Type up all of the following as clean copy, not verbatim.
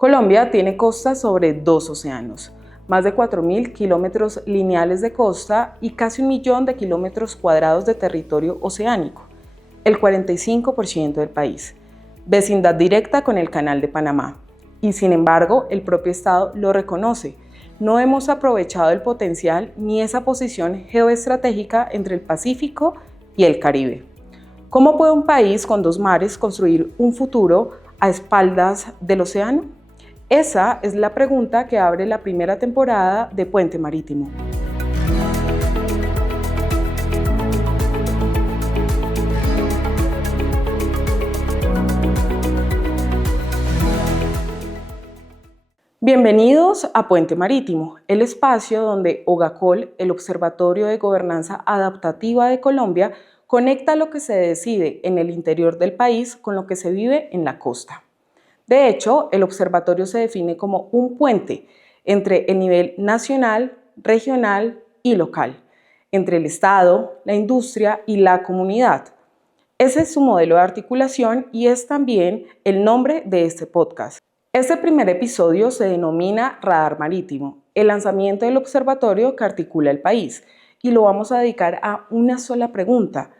Colombia tiene costa sobre 2 océanos, más de 4.000 kilómetros lineales de costa y casi 1.000.000 de kilómetros cuadrados de territorio oceánico, el 45% del país, vecindad directa con el Canal de Panamá. Y sin embargo, el propio Estado lo reconoce. No hemos aprovechado el potencial ni esa posición geoestratégica entre el Pacífico y el Caribe. ¿Cómo puede un país con dos mares construir un futuro a espaldas del océano? Esa es la pregunta que abre la primera temporada de Puente Marítimo. Bienvenidos a Puente Marítimo, el espacio donde OGACOL, el Observatorio de Gobernanza Adaptativa de Colombia, conecta lo que se decide en el interior del país con lo que se vive en la costa. De hecho, el observatorio se define como un puente entre el nivel nacional, regional y local, entre el Estado, la industria y la comunidad. Ese es su modelo de articulación y es también el nombre de este podcast. Este primer episodio se denomina Radar Marítimo, el lanzamiento del observatorio que articula el país, y lo vamos a dedicar a una sola pregunta,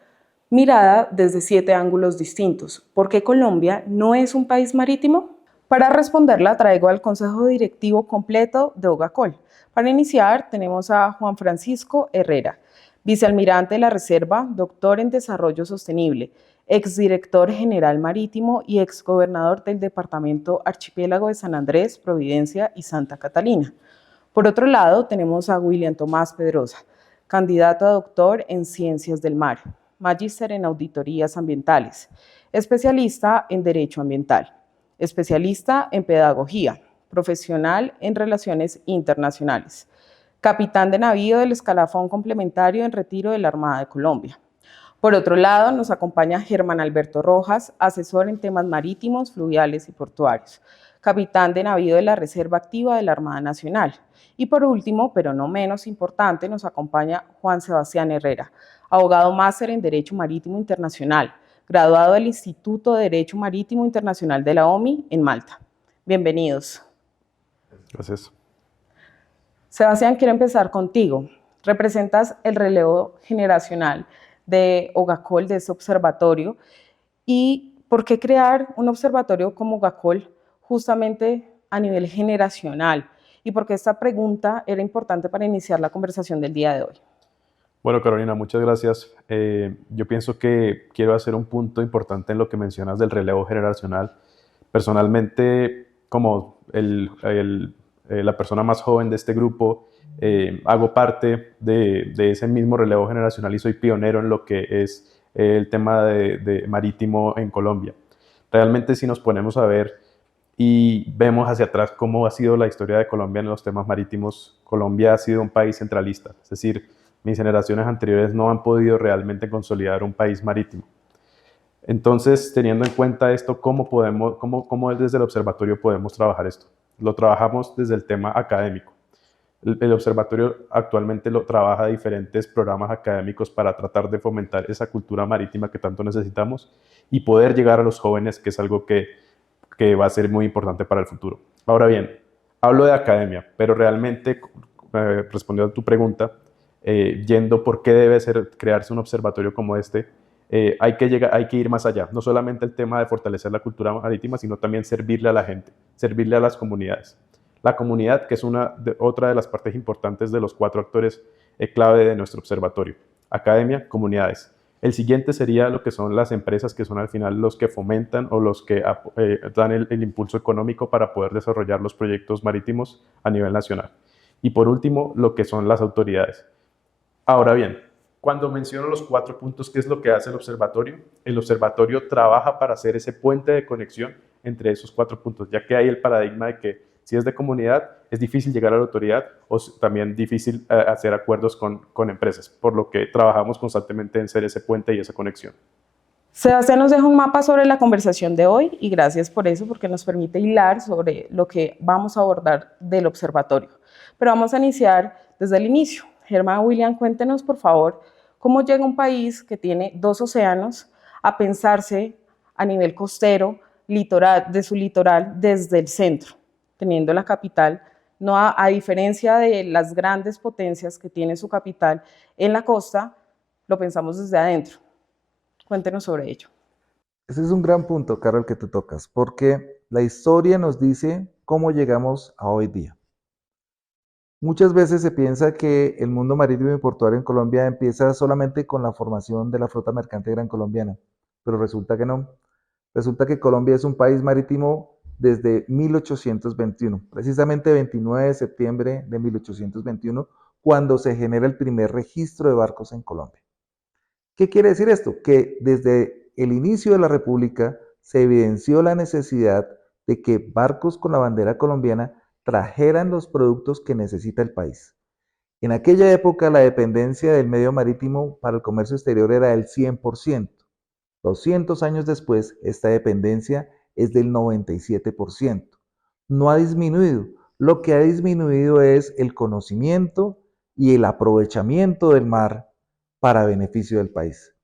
mirada desde 7 ángulos distintos. ¿Por qué Colombia no es un país marítimo? Para responderla traigo al consejo directivo completo de OGACOL. Para iniciar tenemos a Juan Francisco Herrera, vicealmirante de la Reserva, doctor en Desarrollo Sostenible, exdirector general marítimo y exgobernador del departamento Archipiélago de San Andrés, Providencia y Santa Catalina. Por otro lado tenemos a William Tomás Pedrosa, candidato a doctor en Ciencias del Mar, magíster en Auditorías Ambientales, especialista en Derecho Ambiental, especialista en Pedagogía, profesional en Relaciones Internacionales, capitán de navío del escalafón complementario en retiro de la Armada de Colombia. Por otro lado, nos acompaña Germán Alberto Rojas, asesor en temas marítimos, fluviales y portuarios, capitán de navío de la Reserva Activa de la Armada Nacional. Y por último, pero no menos importante, nos acompaña Juan Sebastián Herrera, abogado máster en Derecho Marítimo Internacional, graduado del Instituto de Derecho Marítimo Internacional de la OMI en Malta. Bienvenidos. Gracias. Sebastián, quiero empezar contigo. Representas el relevo generacional de OGACOL, de este observatorio. ¿Y por qué crear un observatorio como OGACOL justamente a nivel generacional? ¿Y por qué esta pregunta era importante para iniciar la conversación del día de hoy? Bueno, Carolina, muchas gracias. Yo pienso que quiero hacer un punto importante en lo que mencionas del relevo generacional. Personalmente, como la persona más joven de este grupo, hago parte de ese mismo relevo generacional y soy pionero en lo que es el tema de marítimo en Colombia. Realmente, si nos ponemos a ver y vemos hacia atrás cómo ha sido la historia de Colombia en los temas marítimos, Colombia ha sido un país centralista, es decir, mis generaciones anteriores no han podido realmente consolidar un país marítimo. Entonces, teniendo en cuenta esto, ¿cómo desde el observatorio podemos trabajar esto? Lo trabajamos desde el tema académico. El observatorio actualmente lo trabaja diferentes programas académicos para tratar de fomentar esa cultura marítima que tanto necesitamos y poder llegar a los jóvenes, que es algo que va a ser muy importante para el futuro. Ahora bien, hablo de academia, pero realmente, respondiendo a tu pregunta, yendo por qué debe crearse un observatorio como este, hay que ir más allá. No solamente el tema de fortalecer la cultura marítima, sino también servirle a la gente, servirle a las comunidades. La comunidad, que es otra de las partes importantes de los 4 actores clave de nuestro observatorio. Academia, comunidades. El siguiente sería lo que son las empresas, que son al final los que fomentan o los que dan el impulso económico para poder desarrollar los proyectos marítimos a nivel nacional. Y por último, lo que son las autoridades. Ahora bien, cuando menciono los 4 puntos, ¿qué es lo que hace el observatorio? El observatorio trabaja para hacer ese puente de conexión entre esos 4 puntos, ya que hay el paradigma de que si es de comunidad, es difícil llegar a la autoridad o también difícil hacer acuerdos con empresas, por lo que trabajamos constantemente en ser ese puente y esa conexión. Sebastián nos deja un mapa sobre la conversación de hoy y gracias por eso, porque nos permite hilar sobre lo que vamos a abordar del observatorio. Pero vamos a iniciar desde el inicio. Germán, William, cuéntenos por favor cómo llega un país que tiene 2 océanos a pensarse a nivel costero, litoral, de su litoral desde el centro. teniendo la capital, no a diferencia de las grandes potencias que tienen su capital en la costa, lo pensamos desde adentro. Cuéntenos sobre ello. Ese es un gran punto, Carol, que tú tocas, porque la historia nos dice cómo llegamos a hoy día. Muchas veces se piensa que el mundo marítimo y portuario en Colombia empieza solamente con la formación de la flota mercante gran colombiana, pero resulta que no. Resulta que Colombia es un país marítimo desde 1821, precisamente 29 de septiembre de 1821, cuando se genera el primer registro de barcos en Colombia. ¿Qué quiere decir esto? Que desde el inicio de la República se evidenció la necesidad de que barcos con la bandera colombiana trajeran los productos que necesita el país. En aquella época la dependencia del medio marítimo para el comercio exterior era del 100%. 200 años después, esta dependencia es del 97%. No ha disminuido. Lo que ha disminuido es el conocimiento y el aprovechamiento del mar para beneficio del país.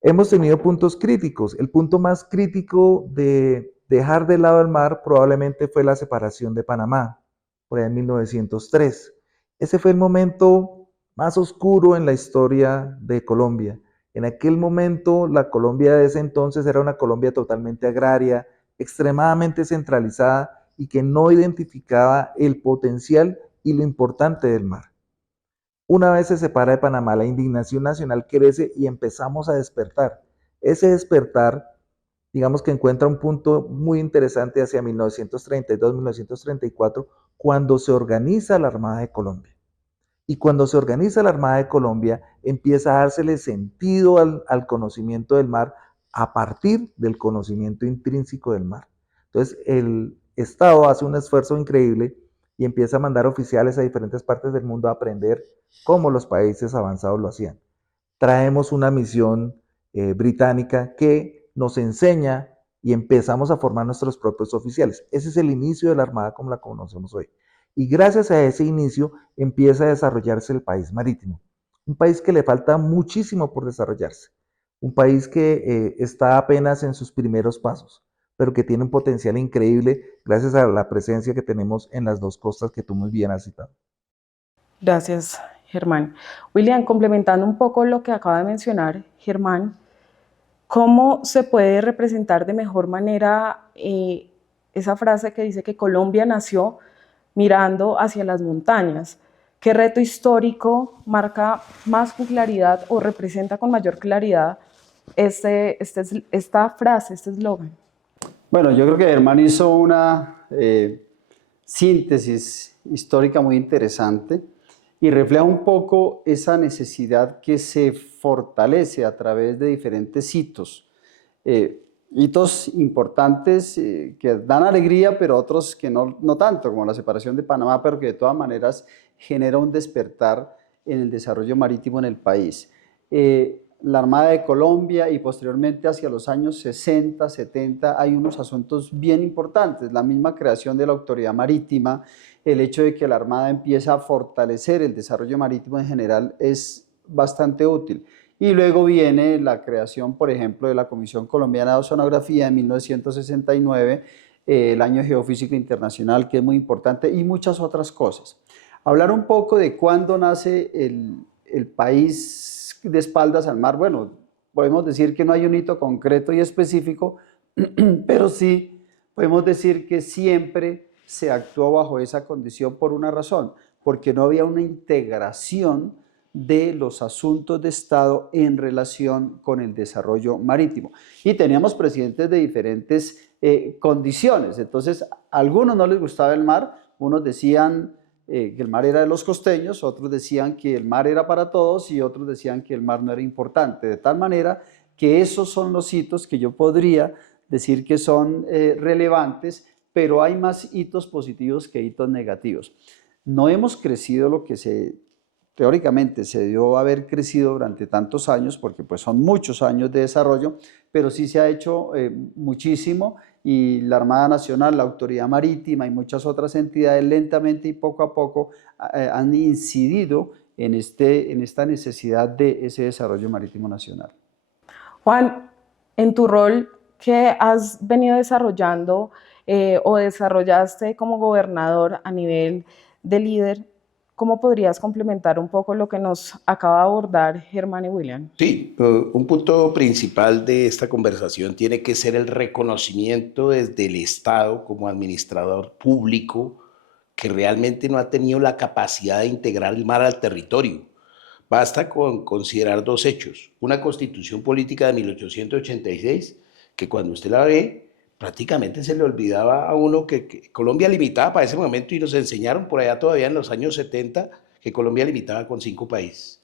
Hemos tenido puntos críticos. El punto más crítico de dejar de lado el mar probablemente fue la separación de Panamá, por ahí en 1903. Ese fue el momento más oscuro en la historia de Colombia. En aquel momento, la Colombia de ese entonces era una Colombia totalmente agraria, extremadamente centralizada y que no identificaba el potencial y lo importante del mar. Una vez se separa de Panamá, la indignación nacional crece y empezamos a despertar. Ese despertar, digamos que encuentra un punto muy interesante hacia 1932-1934, cuando se organiza la Armada de Colombia. Y cuando se organiza la Armada de Colombia, empieza a dársele sentido al conocimiento del mar a partir del conocimiento intrínseco del mar. Entonces, el Estado hace un esfuerzo increíble y empieza a mandar oficiales a diferentes partes del mundo a aprender cómo los países avanzados lo hacían. Traemos una misión británica que nos enseña y empezamos a formar nuestros propios oficiales. Ese es el inicio de la Armada como la conocemos hoy. Y gracias a ese inicio empieza a desarrollarse el país marítimo. Un país que le falta muchísimo por desarrollarse. Un país que está apenas en sus primeros pasos, pero que tiene un potencial increíble gracias a la presencia que tenemos en las dos costas que tú muy bien has citado. Gracias, Germán. William, complementando un poco lo que acaba de mencionar Germán, ¿cómo se puede representar de mejor manera esa frase que dice que Colombia nació mirando hacia las montañas? ¿Qué reto histórico marca más con claridad o representa con mayor claridad esta frase, este eslogan? Bueno, yo creo que Germán hizo una síntesis histórica muy interesante y refleja un poco esa necesidad que se fortalece a través de diferentes hitos. Hitos importantes que dan alegría, pero otros que no tanto, como la separación de Panamá, pero que de todas maneras genera un despertar en el desarrollo marítimo en el país. La Armada de Colombia y posteriormente hacia los años 60, 70, hay unos asuntos bien importantes. La misma creación de la autoridad marítima, el hecho de que la Armada empieza a fortalecer el desarrollo marítimo en general es bastante útil. Y luego viene la creación, por ejemplo, de la Comisión Colombiana de Oceanografía en 1969, el Año Geofísico Internacional, que es muy importante, y muchas otras cosas. Hablar un poco de cuándo nace el país de espaldas al mar. Bueno, podemos decir que no hay un hito concreto y específico, pero sí podemos decir que siempre se actuó bajo esa condición por una razón, porque no había una integración de los asuntos de Estado en relación con el desarrollo marítimo. Y teníamos presidentes de diferentes condiciones. Entonces, a algunos no les gustaba el mar, unos decían que el mar era de los costeños, otros decían que el mar era para todos y otros decían que el mar no era importante. De tal manera que esos son los hitos que yo podría decir que son relevantes, pero hay más hitos positivos que hitos negativos. No hemos crecido lo que teóricamente se debió haber crecido durante tantos años, porque pues son muchos años de desarrollo, pero sí se ha hecho muchísimo y la Armada Nacional, la Autoridad Marítima y muchas otras entidades lentamente y poco a poco han incidido en esta necesidad de ese desarrollo marítimo nacional. Juan, en tu rol que has venido desarrollando o desarrollaste como gobernador a nivel de líder, ¿cómo podrías complementar un poco lo que nos acaba de abordar Germán y William? Sí, un punto principal de esta conversación tiene que ser el reconocimiento desde el Estado como administrador público que realmente no ha tenido la capacidad de integrar el mar al territorio. Basta con considerar dos hechos. Una constitución política de 1886, que cuando usted la ve, prácticamente se le olvidaba a uno que Colombia limitaba para ese momento y nos enseñaron por allá todavía en los años 70 que Colombia limitaba con 5 países.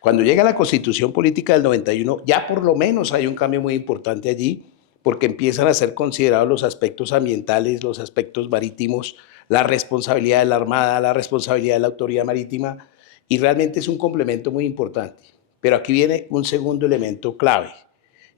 Cuando llega la constitución política del 91, ya por lo menos hay un cambio muy importante allí, porque empiezan a ser considerados los aspectos ambientales, los aspectos marítimos, la responsabilidad de la Armada, la responsabilidad de la autoridad marítima, y realmente es un complemento muy importante. Pero aquí viene un segundo elemento clave,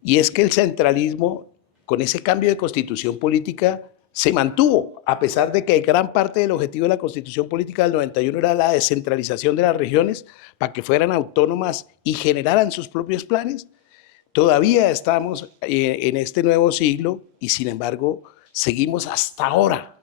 y es que el centralismo, con ese cambio de constitución política, se mantuvo, a pesar de que gran parte del objetivo de la constitución política del 91 era la descentralización de las regiones para que fueran autónomas y generaran sus propios planes. Todavía estamos en este nuevo siglo y sin embargo seguimos hasta ahora.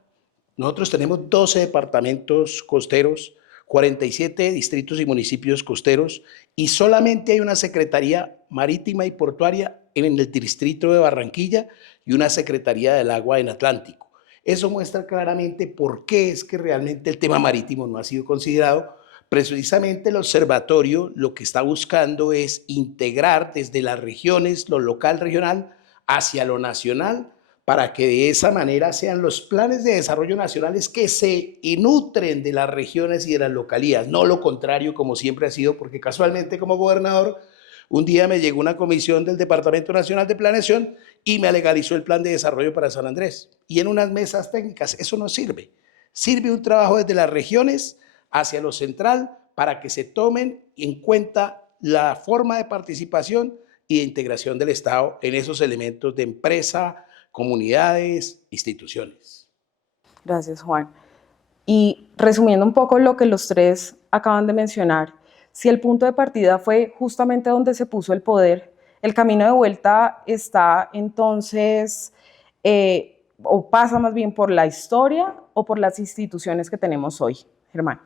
Nosotros tenemos 12 departamentos costeros, 47 distritos y municipios costeros y solamente hay una Secretaría Marítima y Portuaria en el distrito de Barranquilla y una Secretaría del Agua en Atlántico. Eso muestra claramente por qué es que realmente el tema marítimo no ha sido considerado. Precisamente el observatorio lo que está buscando es integrar desde las regiones, lo local, regional, hacia lo nacional, para que de esa manera sean los planes de desarrollo nacionales que se nutren de las regiones y de las localías, no lo contrario como siempre ha sido, porque casualmente como gobernador, un día me llegó una comisión del Departamento Nacional de Planeación y me legalizó el plan de desarrollo para San Andrés. Y en unas mesas técnicas, eso no sirve. Sirve un trabajo desde las regiones hacia lo central para que se tomen en cuenta la forma de participación y de integración del Estado en esos elementos de empresa, comunidades, instituciones. Gracias, Juan. Y resumiendo un poco lo que los tres acaban de mencionar, si el punto de partida fue justamente donde se puso el poder, el camino de vuelta está entonces, o pasa más bien por la historia o por las instituciones que tenemos hoy. Germán.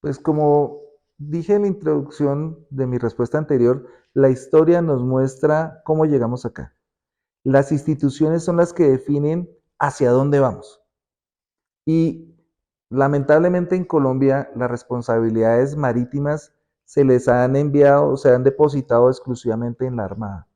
Pues como dije en la introducción de mi respuesta anterior, la historia nos muestra cómo llegamos acá. Las instituciones son las que definen hacia dónde vamos. Y lamentablemente en Colombia las responsabilidades marítimas se les han enviado o se han depositado exclusivamente en la Armada.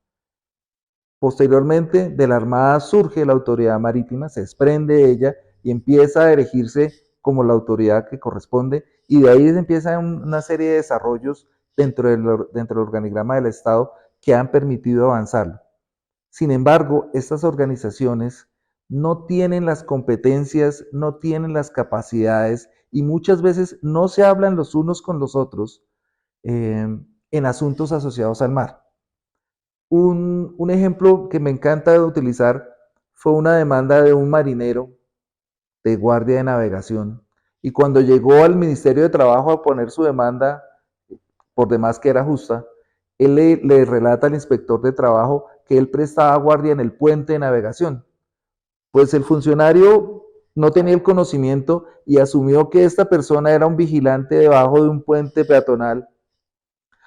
Posteriormente de la Armada surge la autoridad marítima, se desprende de ella y empieza a erigirse como la autoridad que corresponde y de ahí empieza una serie de desarrollos dentro del organigrama del Estado que han permitido avanzarlo. Sin embargo, estas organizaciones no tienen las competencias, no tienen las capacidades y muchas veces no se hablan los unos con los otros en asuntos asociados al mar. Un ejemplo que me encanta utilizar fue una demanda de un marinero de guardia de navegación y cuando llegó al Ministerio de Trabajo a poner su demanda, por demás que era justa, él le relata al inspector de trabajo que él prestaba guardia en el puente de navegación. Pues el funcionario no tenía el conocimiento y asumió que esta persona era un vigilante debajo de un puente peatonal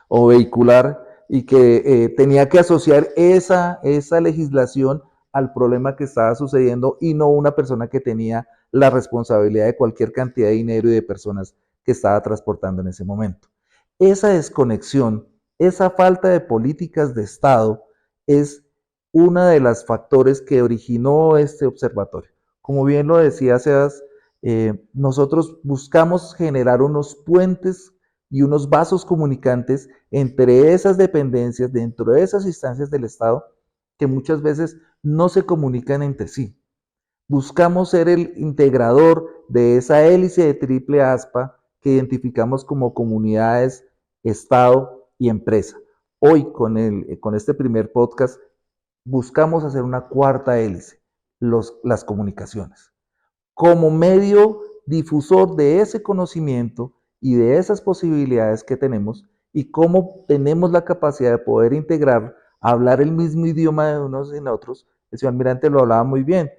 o vehicular y que tenía que asociar esa legislación al problema que estaba sucediendo y no una persona que tenía la responsabilidad de cualquier cantidad de dinero y de personas que estaba transportando en ese momento. Esa desconexión, esa falta de políticas de Estado es uno de los factores que originó este observatorio. Como bien lo decía Sebas, nosotros buscamos generar unos puentes y unos vasos comunicantes entre esas dependencias, dentro de esas instancias del Estado, que muchas veces no se comunican entre sí. Buscamos ser el integrador de esa hélice de triple aspa que identificamos como comunidades, Estado y empresa. Hoy, con este primer podcast, buscamos hacer una cuarta hélice, las comunicaciones, como medio difusor de ese conocimiento y de esas posibilidades que tenemos y cómo tenemos la capacidad de poder integrar, hablar el mismo idioma de unos y de otros. El señor Almirante lo hablaba muy bien.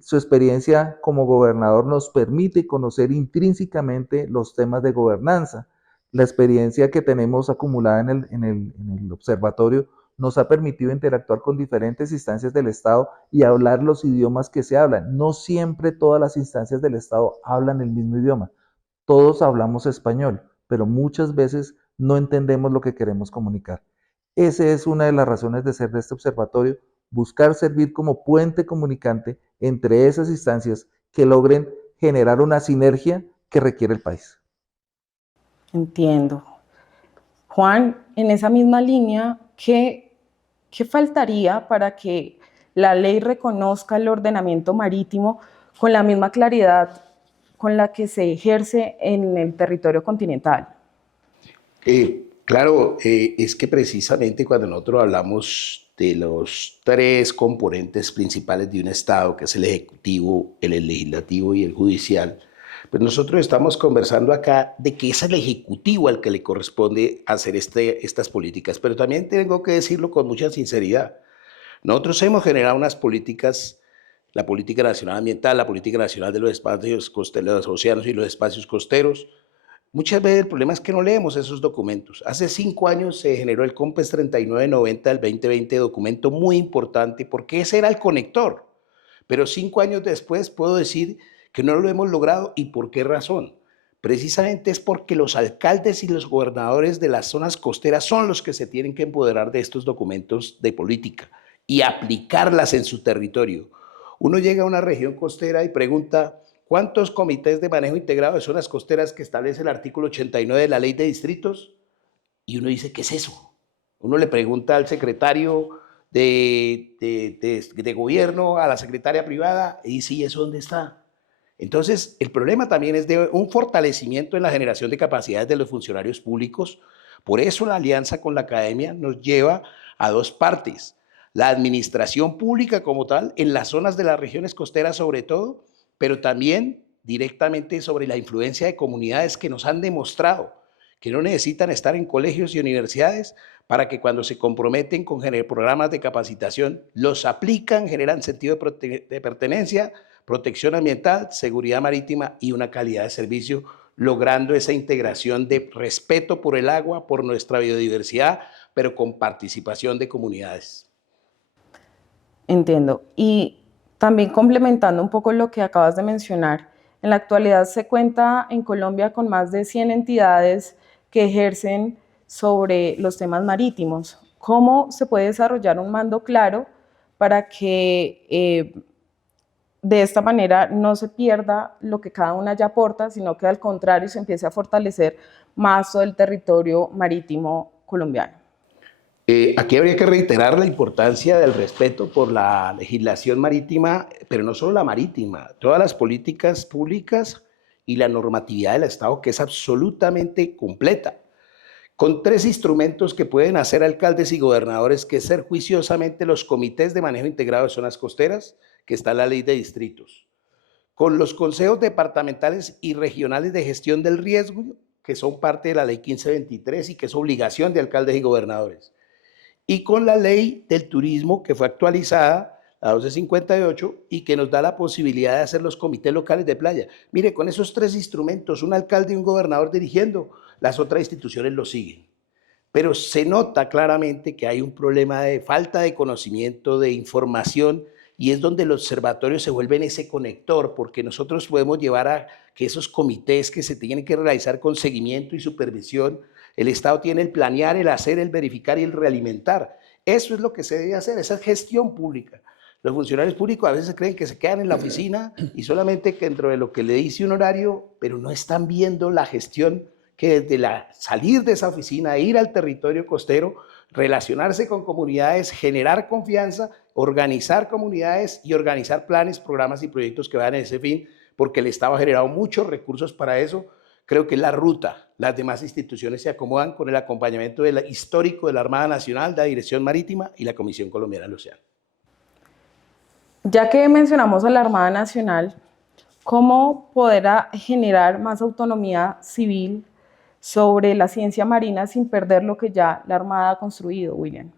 Su experiencia como gobernador nos permite conocer intrínsecamente los temas de gobernanza. La experiencia que tenemos acumulada en el observatorio nos ha permitido interactuar con diferentes instancias del Estado y hablar los idiomas que se hablan. No siempre todas las instancias del Estado hablan el mismo idioma. Todos hablamos español, pero muchas veces no entendemos lo que queremos comunicar. Esa es una de las razones de ser de este observatorio, buscar servir como puente comunicante entre esas instancias que logren generar una sinergia que requiere el país. Entiendo. Juan, en esa misma línea, ¿qué faltaría para que la ley reconozca el ordenamiento marítimo con la misma claridad con la que se ejerce en el territorio continental? Claro, es que precisamente cuando nosotros hablamos de los tres componentes principales de un Estado, que es el ejecutivo, el legislativo y el judicial, pues nosotros estamos conversando acá de que es el ejecutivo al que le corresponde hacer estas políticas, pero también tengo que decirlo con mucha sinceridad. Nosotros hemos generado unas políticas, la política nacional ambiental, la política nacional de los espacios costeros, los océanos y los espacios costeros. Muchas veces el problema es que no leemos esos documentos. Hace 5 años se generó el COMPES 3990 del 2020, documento muy importante porque ese era el conector. Pero 5 años después puedo decir que no lo hemos logrado. ¿Y por qué razón? Precisamente es porque los alcaldes y los gobernadores de las zonas costeras son los que se tienen que empoderar de estos documentos de política y aplicarlas en su territorio. Uno llega a una región costera y pregunta: ¿cuántos comités de manejo integrado de zonas costeras que establece el artículo 89 de la ley de distritos? Y uno dice: ¿qué es eso? Uno le pregunta al secretario de gobierno, a la secretaria privada, y dice: ¿y eso dónde está? Entonces, el problema también es de un fortalecimiento en la generación de capacidades de los funcionarios públicos. Por eso la alianza con la academia nos lleva a dos partes: la administración pública como tal, en las zonas de las regiones costeras sobre todo, pero también directamente sobre la influencia de comunidades que nos han demostrado que no necesitan estar en colegios y universidades para que cuando se comprometen con programas de capacitación, los aplican, generan sentido de pertenencia, protección ambiental, seguridad marítima y una calidad de servicio, logrando esa integración de respeto por el agua, por nuestra biodiversidad, pero con participación de comunidades. Entiendo. Y también complementando un poco lo que acabas de mencionar, en la actualidad se cuenta en Colombia con más de 100 entidades que ejercen sobre los temas marítimos. ¿Cómo se puede desarrollar un mando claro para que de esta manera no se pierda lo que cada una ya aporta, sino que al contrario se empiece a fortalecer más todo el territorio marítimo colombiano? Aquí habría que reiterar la importancia del respeto por la legislación marítima, pero no solo la marítima, todas las políticas públicas y la normatividad del Estado, que es absolutamente completa, con 3 instrumentos que pueden hacer alcaldes y gobernadores, que es ser juiciosamente los comités de manejo integrado de zonas costeras, que está la ley de distritos, con los consejos departamentales y regionales de gestión del riesgo, que son parte de la ley 1523 y que es obligación de alcaldes y gobernadores, y con la ley del turismo que fue actualizada, la 1258, y que nos da la posibilidad de hacer los comités locales de playa. Mire, con esos 3 instrumentos, un alcalde y un gobernador dirigiendo, las otras instituciones lo siguen. Pero se nota claramente que hay un problema de falta de conocimiento, de información, y es donde los observatorios se vuelven ese conector, porque nosotros podemos llevar a que esos comités que se tienen que realizar con seguimiento y supervisión, el Estado tiene el planear, el hacer, el verificar y el realimentar. Eso es lo que se debe hacer, esa es gestión pública. Los funcionarios públicos a veces creen que se quedan en la oficina y solamente que dentro de lo que le dice un horario, pero no están viendo la gestión que desde salir de esa oficina, ir al territorio costero, relacionarse con comunidades, generar confianza, organizar comunidades y organizar planes, programas y proyectos que vayan a ese fin, porque el Estado ha generado muchos recursos para eso. Creo que es la ruta. Las demás instituciones se acomodan con el acompañamiento histórico de la Armada Nacional, de la Dirección Marítima y la Comisión Colombiana del Océano. Ya que mencionamos a la Armada Nacional, ¿cómo poder generar más autonomía civil sobre la ciencia marina sin perder lo que ya la Armada ha construido, William?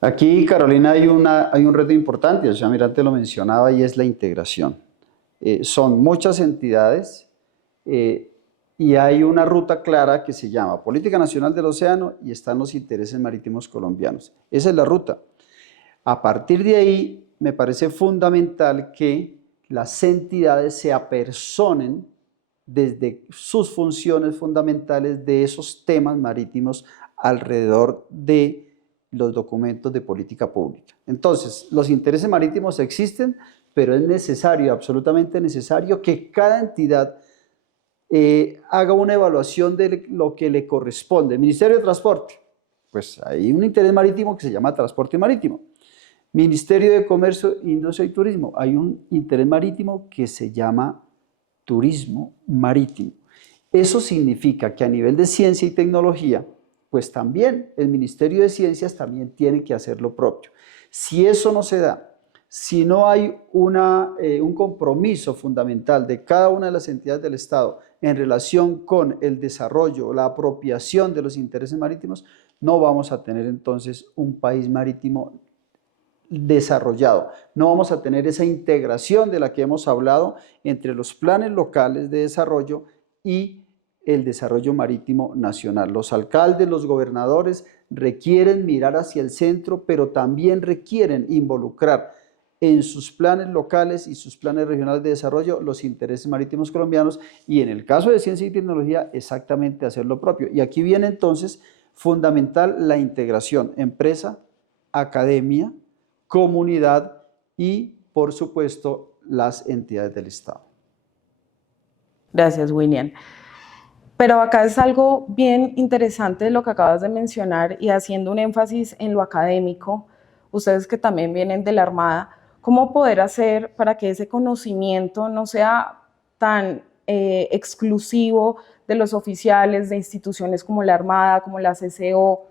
Aquí, Carolina, hay un reto importante, el señor Almirante lo mencionaba, y es la integración. Son muchas entidades eh, y hay una ruta clara que se llama Política Nacional del Océano y están los intereses marítimos colombianos. Esa es la ruta. A partir de ahí, me parece fundamental que las entidades se apersonen desde sus funciones fundamentales de esos temas marítimos alrededor de los documentos de política pública. Entonces, los intereses marítimos existen, pero es necesario, absolutamente necesario, que cada entidad haga una evaluación de lo que le corresponde. El Ministerio de Transporte, pues hay un interés marítimo que se llama transporte marítimo. Ministerio de Comercio, Industria y Turismo, hay un interés marítimo que se llama turismo marítimo. Eso significa que a nivel de ciencia y tecnología, pues también el Ministerio de Ciencias también tiene que hacer lo propio. Si eso no se da, si no hay un compromiso fundamental de cada una de las entidades del Estado en relación con el desarrollo, la apropiación de los intereses marítimos, no vamos a tener entonces un país marítimo desarrollado. No vamos a tener esa integración de la que hemos hablado entre los planes locales de desarrollo y el desarrollo marítimo nacional. Los alcaldes, los gobernadores requieren mirar hacia el centro, pero también requieren involucrar en sus planes locales y sus planes regionales de desarrollo los intereses marítimos colombianos y en el caso de ciencia y tecnología exactamente hacer lo propio. Y aquí viene entonces fundamental la integración empresa, academia, comunidad y, por supuesto, las entidades del Estado. Gracias, William. Pero acá es algo bien interesante lo que acabas de mencionar y haciendo un énfasis en lo académico, ustedes que también vienen de la Armada, ¿cómo poder hacer para que ese conocimiento no sea tan exclusivo de los oficiales de instituciones como la Armada, como la CCO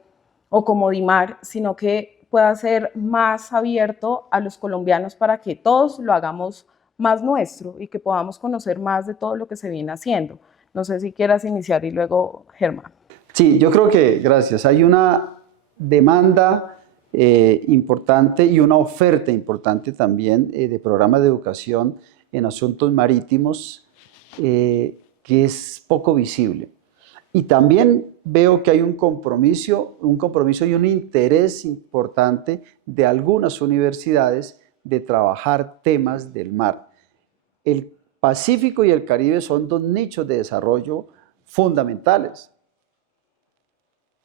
o como DIMAR, sino que pueda ser más abierto a los colombianos para que todos lo hagamos más nuestro y que podamos conocer más de todo lo que se viene haciendo? No sé si quieras iniciar y luego Germán. Sí, yo creo que, gracias, hay una demanda importante y una oferta importante también de programas de educación en asuntos marítimos que es poco visible. Y también veo que hay un compromiso y un interés importante de algunas universidades de trabajar temas del mar. El Pacífico y el Caribe son dos nichos de desarrollo fundamentales.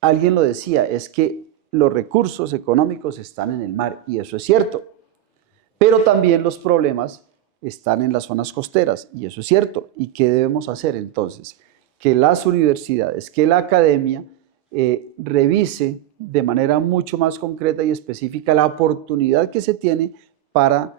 Alguien lo decía, es que los recursos económicos están en el mar y eso es cierto, pero también los problemas están en las zonas costeras y eso es cierto. ¿Y qué debemos hacer entonces? Que las universidades, que la academia revise de manera mucho más concreta y específica la oportunidad que se tiene para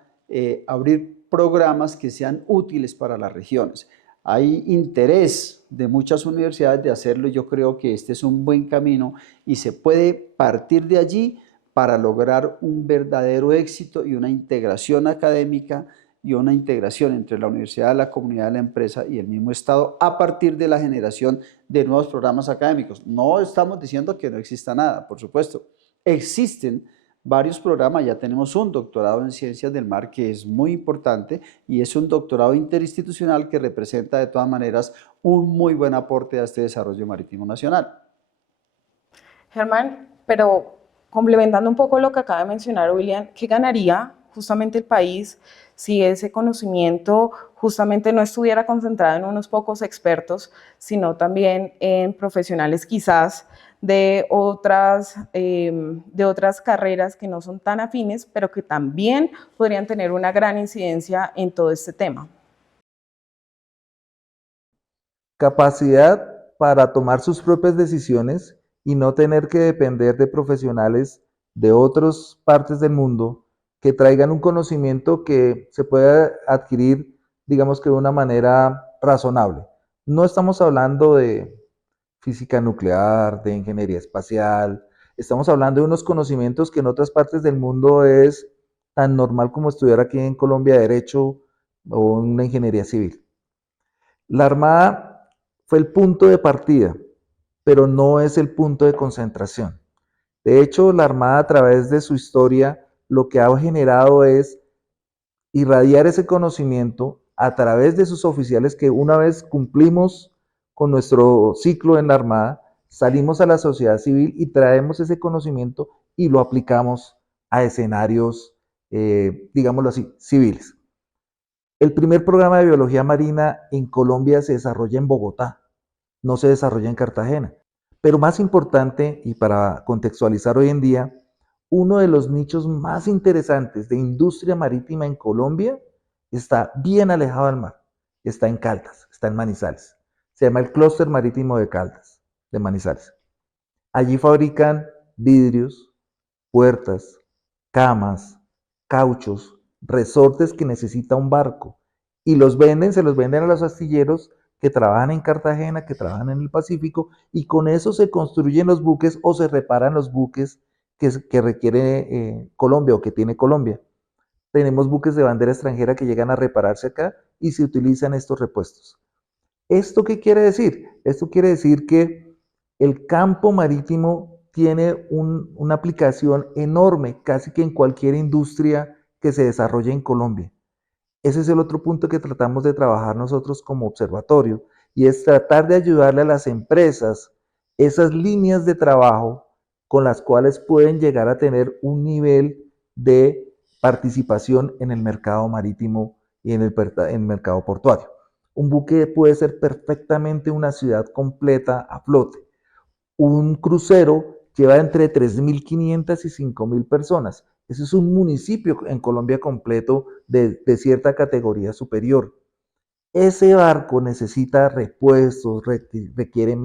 abrir programas que sean útiles para las regiones. Hay interés de muchas universidades de hacerlo y yo creo que este es un buen camino y se puede partir de allí para lograr un verdadero éxito y una integración académica y una integración entre la universidad, la comunidad, la empresa y el mismo Estado a partir de la generación de nuevos programas académicos. No estamos diciendo que no exista nada, por supuesto. Existen varios programas, ya tenemos un doctorado en Ciencias del Mar que es muy importante y es un doctorado interinstitucional que representa de todas maneras un muy buen aporte a este desarrollo marítimo nacional. Germán, pero complementando un poco lo que acaba de mencionar William, ¿qué ganaría justamente el país si ese conocimiento justamente no estuviera concentrado en unos pocos expertos, sino también en profesionales quizás de otras carreras que no son tan afines, pero que también podrían tener una gran incidencia en todo este tema? Capacidad para tomar sus propias decisiones y no tener que depender de profesionales de otras partes del mundo que traigan un conocimiento que se pueda adquirir, digamos que de una manera razonable. No estamos hablando de física nuclear, de ingeniería espacial, estamos hablando de unos conocimientos que en otras partes del mundo es tan normal como estudiar aquí en Colombia derecho o una ingeniería civil. La Armada fue el punto de partida, pero no es el punto de concentración. De hecho, la Armada a través de su historia lo que ha generado es irradiar ese conocimiento a través de sus oficiales que una vez cumplimos con nuestro ciclo en la Armada, salimos a la sociedad civil y traemos ese conocimiento y lo aplicamos a escenarios, digámoslo así, civiles. El primer programa de biología marina en Colombia se desarrolla en Bogotá, no se desarrolla en Cartagena. Pero más importante, y para contextualizar hoy en día, uno de los nichos más interesantes de industria marítima en Colombia está bien alejado del mar, está en Caldas, está en Manizales. Se llama el Clúster Marítimo de Caldas, de Manizales. Allí fabrican vidrios, puertas, camas, cauchos, resortes que necesita un barco y los venden, se los venden a los astilleros que trabajan en Cartagena, que trabajan en el Pacífico y con eso se construyen los buques o se reparan los buques que requiere Colombia o que tiene Colombia. Tenemos buques de bandera extranjera que llegan a repararse acá y se utilizan estos repuestos. ¿Esto qué quiere decir? Esto quiere decir que el campo marítimo tiene una aplicación enorme, casi que en cualquier industria que se desarrolle en Colombia. Ese es el otro punto que tratamos de trabajar nosotros como observatorio y es tratar de ayudarle a las empresas esas líneas de trabajo con las cuales pueden llegar a tener un nivel de participación en el mercado marítimo y en el mercado portuario. Un buque puede ser perfectamente una ciudad completa a flote. Un crucero lleva entre 3.500 y 5.000 personas. Ese es un municipio en Colombia completo de cierta categoría superior. Ese barco necesita repuestos, requiere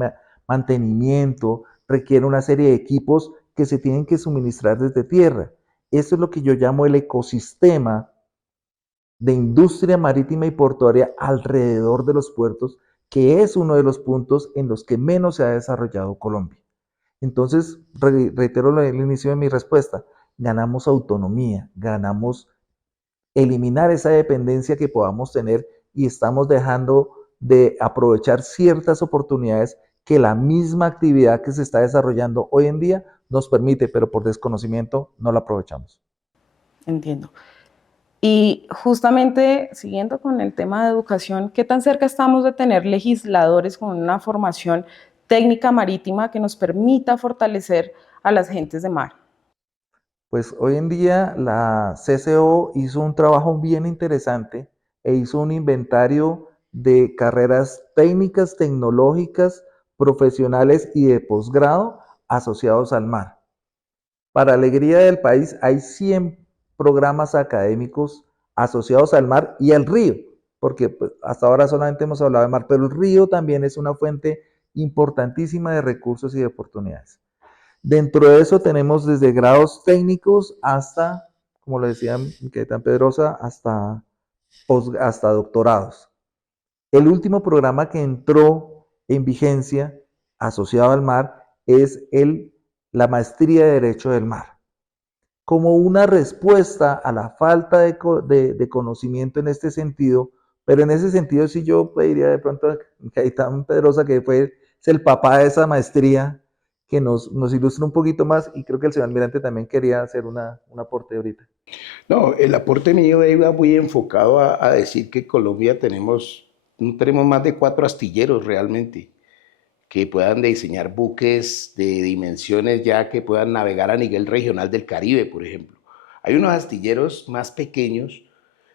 mantenimiento, requiere una serie de equipos que se tienen que suministrar desde tierra. Eso es lo que yo llamo el ecosistema de industria marítima y portuaria alrededor de los puertos, que es uno de los puntos en los que menos se ha desarrollado Colombia. Entonces, reitero el inicio de mi respuesta, ganamos autonomía, ganamos eliminar esa dependencia que podamos tener y estamos dejando de aprovechar ciertas oportunidades que la misma actividad que se está desarrollando hoy en día nos permite, pero por desconocimiento no la aprovechamos. Entiendo. Y justamente siguiendo con el tema de educación, ¿qué tan cerca estamos de tener legisladores con una formación técnica marítima que nos permita fortalecer a las gentes de mar? Pues hoy en día la CCO hizo un trabajo bien interesante e hizo un inventario de carreras técnicas, tecnológicas, profesionales y de posgrado asociados al mar. Para alegría del país, hay 100 programas académicos asociados al mar y al río, porque pues, hasta ahora solamente hemos hablado de mar, pero el río también es una fuente importantísima de recursos y de oportunidades. Dentro de eso tenemos desde grados técnicos hasta, como lo decía Miqueta Pedrosa, hasta doctorados. El último programa que entró en vigencia asociado al mar es la maestría de Derecho del Mar, como una respuesta a la falta de conocimiento en este sentido, pero en ese sentido sí yo pediría de pronto a Gaitán Pedrosa, que es el papá de esa maestría, que nos ilustre un poquito más, y creo que el señor almirante también quería hacer un aporte ahorita. No, el aporte mío iba muy enfocado a decir que Colombia no tenemos más de 4 astilleros realmente que puedan diseñar buques de dimensiones ya que puedan navegar a nivel regional del Caribe, por ejemplo. Hay unos astilleros más pequeños,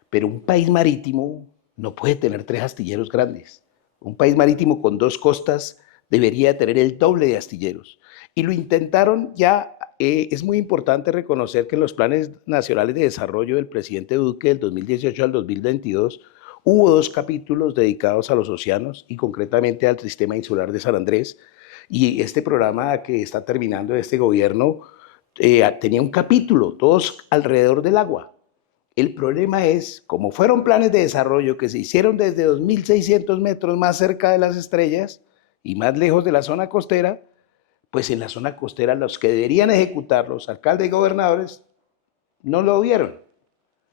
pero un país marítimo no puede tener 3 astilleros grandes. Un país marítimo con 2 costas debería tener el doble de astilleros. Y lo intentaron ya. Es muy importante reconocer que en los planes nacionales de desarrollo del presidente Duque del 2018 al 2022 hubo 2 capítulos dedicados a los océanos y concretamente al sistema insular de San Andrés. Y este programa que está terminando este gobierno tenía un capítulo, todos alrededor del agua. El problema es, como fueron planes de desarrollo que se hicieron desde 2.600 metros más cerca de las estrellas y más lejos de la zona costera, pues en la zona costera los que deberían ejecutarlos, alcaldes y gobernadores, no lo vieron.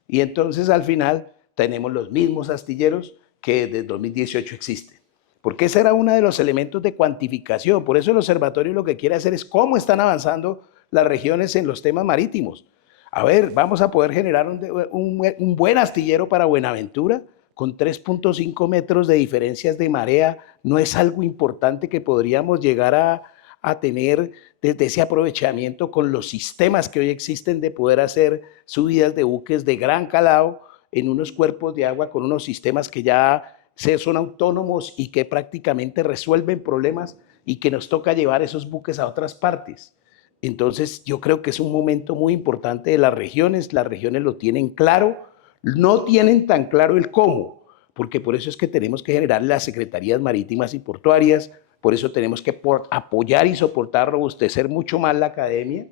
Y entonces al final tenemos los mismos astilleros que desde 2018 existen. Porque ese era uno de los elementos de cuantificación. Por eso el observatorio lo que quiere hacer es cómo están avanzando las regiones en los temas marítimos. A ver, vamos a poder generar un buen astillero para Buenaventura con 3.5 metros de diferencias de marea. No es algo importante que podríamos llegar a tener desde ese aprovechamiento con los sistemas que hoy existen de poder hacer subidas de buques de gran calado en unos cuerpos de agua con unos sistemas que ya son autónomos y que prácticamente resuelven problemas y que nos toca llevar esos buques a otras partes. Entonces yo creo que es un momento muy importante de las regiones lo tienen claro, no tienen tan claro el cómo, porque por eso es que tenemos que generar las secretarías marítimas y portuarias, por eso tenemos que apoyar y soportar, robustecer mucho más la academia,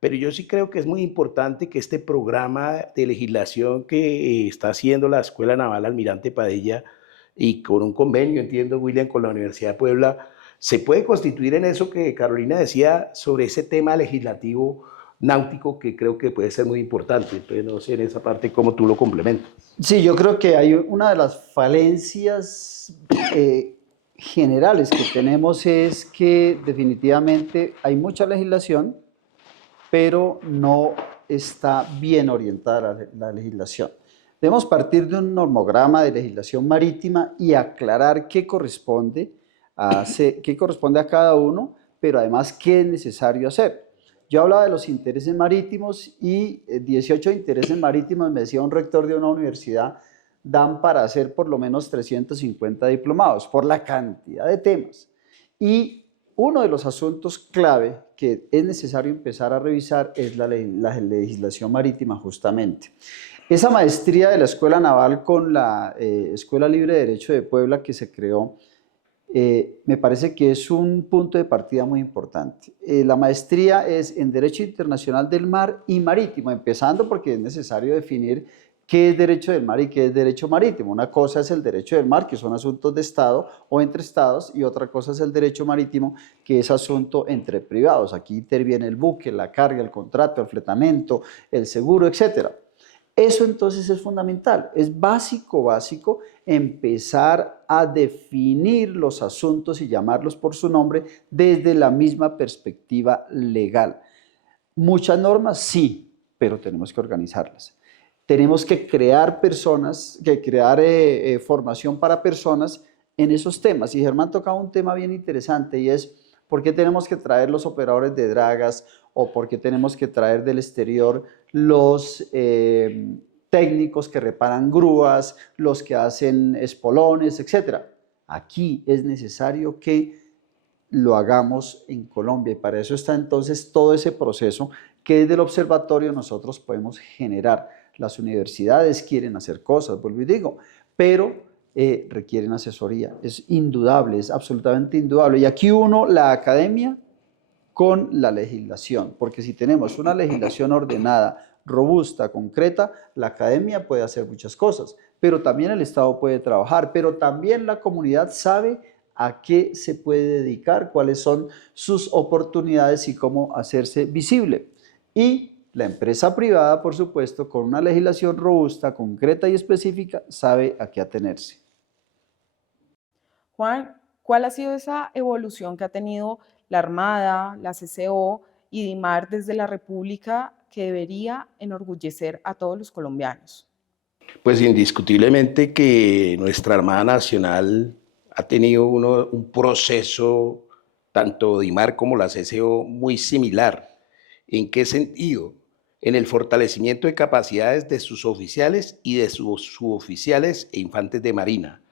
pero yo sí creo que es muy importante que este programa de legislación que está haciendo la Escuela Naval Almirante Padilla y con un convenio, entiendo, William, con la Universidad de Puebla, se puede constituir en eso que Carolina decía sobre ese tema legislativo náutico que creo que puede ser muy importante. Entonces, no sé en esa parte cómo tú lo complementas. Sí, yo creo que hay una de las falencias generales que tenemos es que definitivamente hay mucha legislación, pero no está bien orientada la legislación. Debemos partir de un normograma de legislación marítima y aclarar qué corresponde a cada uno, pero además qué es necesario hacer. Yo hablaba de los intereses marítimos y 18 intereses marítimos, me decía un rector de una universidad, dan para hacer por lo menos 350 diplomados por la cantidad de temas. Y uno de los asuntos clave que es necesario empezar a revisar es la legislación marítima justamente. Esa maestría de la Escuela Naval con la Escuela Libre de Derecho de Puebla que se creó, me parece que es un punto de partida muy importante. La maestría es en Derecho Internacional del Mar y Marítimo, empezando porque es necesario definir qué es derecho del mar y qué es derecho marítimo. Una cosa es el derecho del mar, que son asuntos de Estado o entre Estados, y otra cosa es el derecho marítimo, que es asunto entre privados. Aquí interviene el buque, la carga, el contrato, el fletamento, el seguro, etc. Eso entonces es fundamental, es básico empezar a definir los asuntos y llamarlos por su nombre desde la misma perspectiva legal. Muchas normas, sí, pero tenemos que organizarlas. Tenemos que crear formación para personas en esos temas. Y Germán tocaba un tema bien interesante y es por qué tenemos que traer los operadores de dragas o por qué tenemos que traer del exterior los técnicos que reparan grúas, los que hacen espolones, etc. Aquí es necesario que lo hagamos en Colombia y para eso está entonces todo ese proceso que desde el observatorio nosotros podemos generar. Las universidades quieren hacer cosas, vuelvo y digo, pero requieren asesoría. Es indudable, es absolutamente indudable. Y aquí uno la academia con la legislación, porque si tenemos una legislación ordenada, robusta, concreta, la academia puede hacer muchas cosas, pero también el Estado puede trabajar, pero también la comunidad sabe a qué se puede dedicar, cuáles son sus oportunidades y cómo hacerse visible. Y la empresa privada, por supuesto, con una legislación robusta, concreta y específica, sabe a qué atenerse. Juan, ¿cuál ha sido esa evolución que ha tenido la Armada, la CCO y DIMAR desde la República que debería enorgullecer a todos los colombianos? Pues indiscutiblemente que nuestra Armada Nacional ha tenido un proceso, tanto DIMAR como la CCO, muy similar. ¿En qué sentido? En el fortalecimiento de capacidades de sus oficiales y de sus suboficiales e infantes de marina.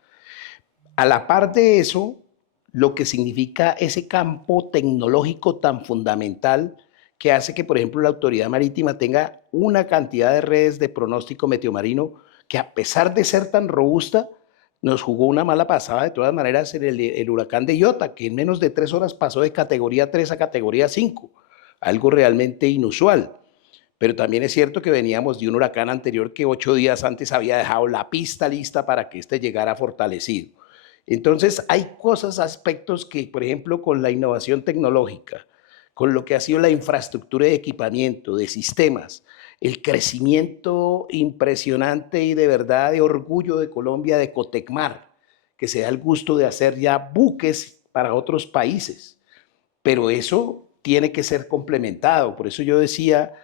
A la par de eso, lo que significa ese campo tecnológico tan fundamental que hace que, por ejemplo, la Autoridad Marítima tenga una cantidad de redes de pronóstico meteomarino que, a pesar de ser tan robusta, nos jugó una mala pasada de todas maneras en el huracán de Iota, que en menos de 3 horas pasó de categoría 3 a categoría 5, algo realmente inusual. Pero también es cierto que veníamos de un huracán anterior que 8 días antes había dejado la pista lista para que éste llegara fortalecido. Entonces hay cosas, aspectos que, por ejemplo, con la innovación tecnológica, con lo que ha sido la infraestructura de equipamiento, de sistemas, el crecimiento impresionante y de verdad de orgullo de Colombia, de Cotecmar, que se da el gusto de hacer ya buques para otros países. Pero eso tiene que ser complementado. Por eso yo decía,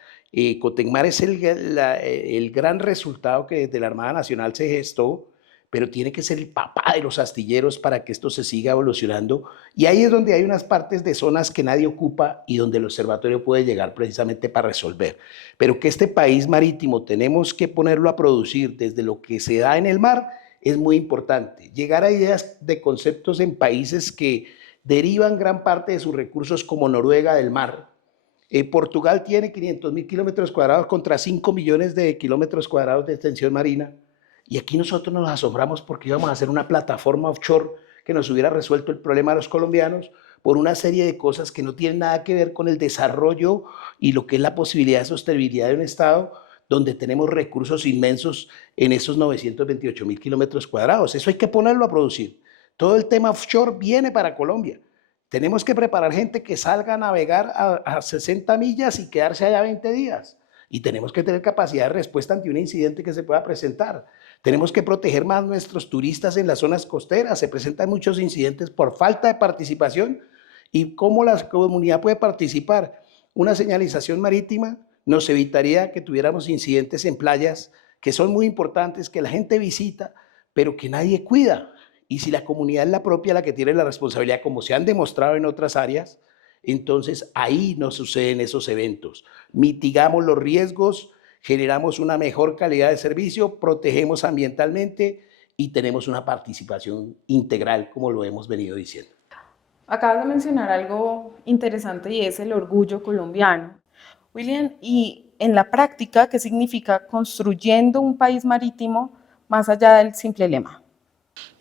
Cotecmar es el gran resultado que desde la Armada Nacional se gestó, pero tiene que ser el papá de los astilleros para que esto se siga evolucionando. Y ahí es donde hay unas partes de zonas que nadie ocupa y donde el observatorio puede llegar precisamente para resolver. Pero que este país marítimo tenemos que ponerlo a producir desde lo que se da en el mar es muy importante. Llegar a ideas de conceptos en países que derivan gran parte de sus recursos, como Noruega del mar. Portugal tiene 500.000 kilómetros cuadrados contra 5 millones de kilómetros cuadrados de extensión marina. Y aquí nosotros nos asombramos porque íbamos a hacer una plataforma offshore que nos hubiera resuelto el problema de los colombianos por una serie de cosas que no tienen nada que ver con el desarrollo y lo que es la posibilidad de sostenibilidad de un Estado donde tenemos recursos inmensos en esos 928.000 kilómetros cuadrados. Eso hay que ponerlo a producir. Todo el tema offshore viene para Colombia. Tenemos que preparar gente que salga a navegar a 60 millas y quedarse allá 20 días. Y tenemos que tener capacidad de respuesta ante un incidente que se pueda presentar. Tenemos que proteger más a nuestros turistas en las zonas costeras. Se presentan muchos incidentes por falta de participación. ¿Y cómo la comunidad puede participar? Una señalización marítima nos evitaría que tuviéramos incidentes en playas que son muy importantes, que la gente visita, pero que nadie cuida. Y si la comunidad es la propia la que tiene la responsabilidad, como se han demostrado en otras áreas, entonces ahí no suceden esos eventos. Mitigamos los riesgos, generamos una mejor calidad de servicio, protegemos ambientalmente y tenemos una participación integral, como lo hemos venido diciendo. Acabas de mencionar algo interesante y es el orgullo colombiano. William, y en la práctica, ¿qué significa construyendo un país marítimo más allá del simple lema?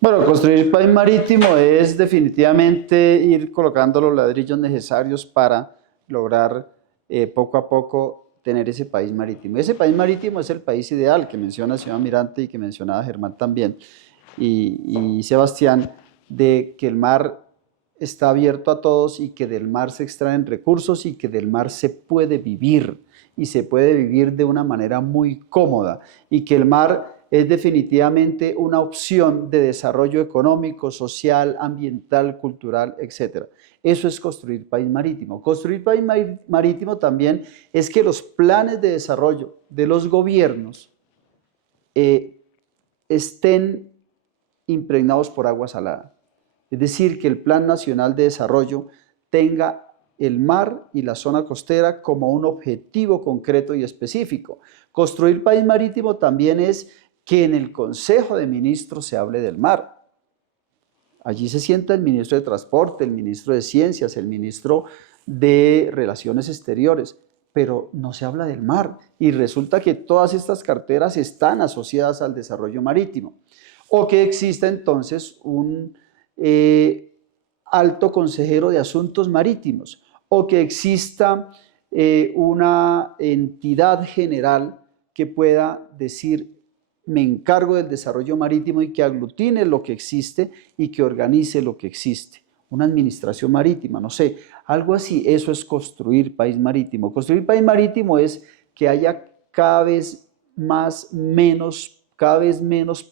Bueno, construir país marítimo es definitivamente ir colocando los ladrillos necesarios para lograr poco a poco tener ese país marítimo. Ese país marítimo es el país ideal que menciona el señor Almirante y que mencionaba Germán también y Sebastián, de que el mar está abierto a todos y que del mar se extraen recursos y que del mar se puede vivir y se puede vivir de una manera muy cómoda y que el mar es definitivamente una opción de desarrollo económico, social, ambiental, cultural, etc. Eso es construir país marítimo. Construir país marítimo también es que los planes de desarrollo de los gobiernos estén impregnados por agua salada. Es decir, que el Plan Nacional de Desarrollo tenga el mar y la zona costera como un objetivo concreto y específico. Construir país marítimo también es que en el Consejo de Ministros se hable del mar. Allí se sienta el ministro de Transporte, el ministro de Ciencias, el ministro de Relaciones Exteriores, pero no se habla del mar y resulta que todas estas carteras están asociadas al desarrollo marítimo. O que exista entonces un alto consejero de asuntos marítimos o que exista una entidad general que pueda decir me encargo del desarrollo marítimo y que aglutine lo que existe y que organice lo que existe. Una administración marítima, no sé, algo así. Eso es construir país marítimo. Construir país marítimo es que haya cada vez menos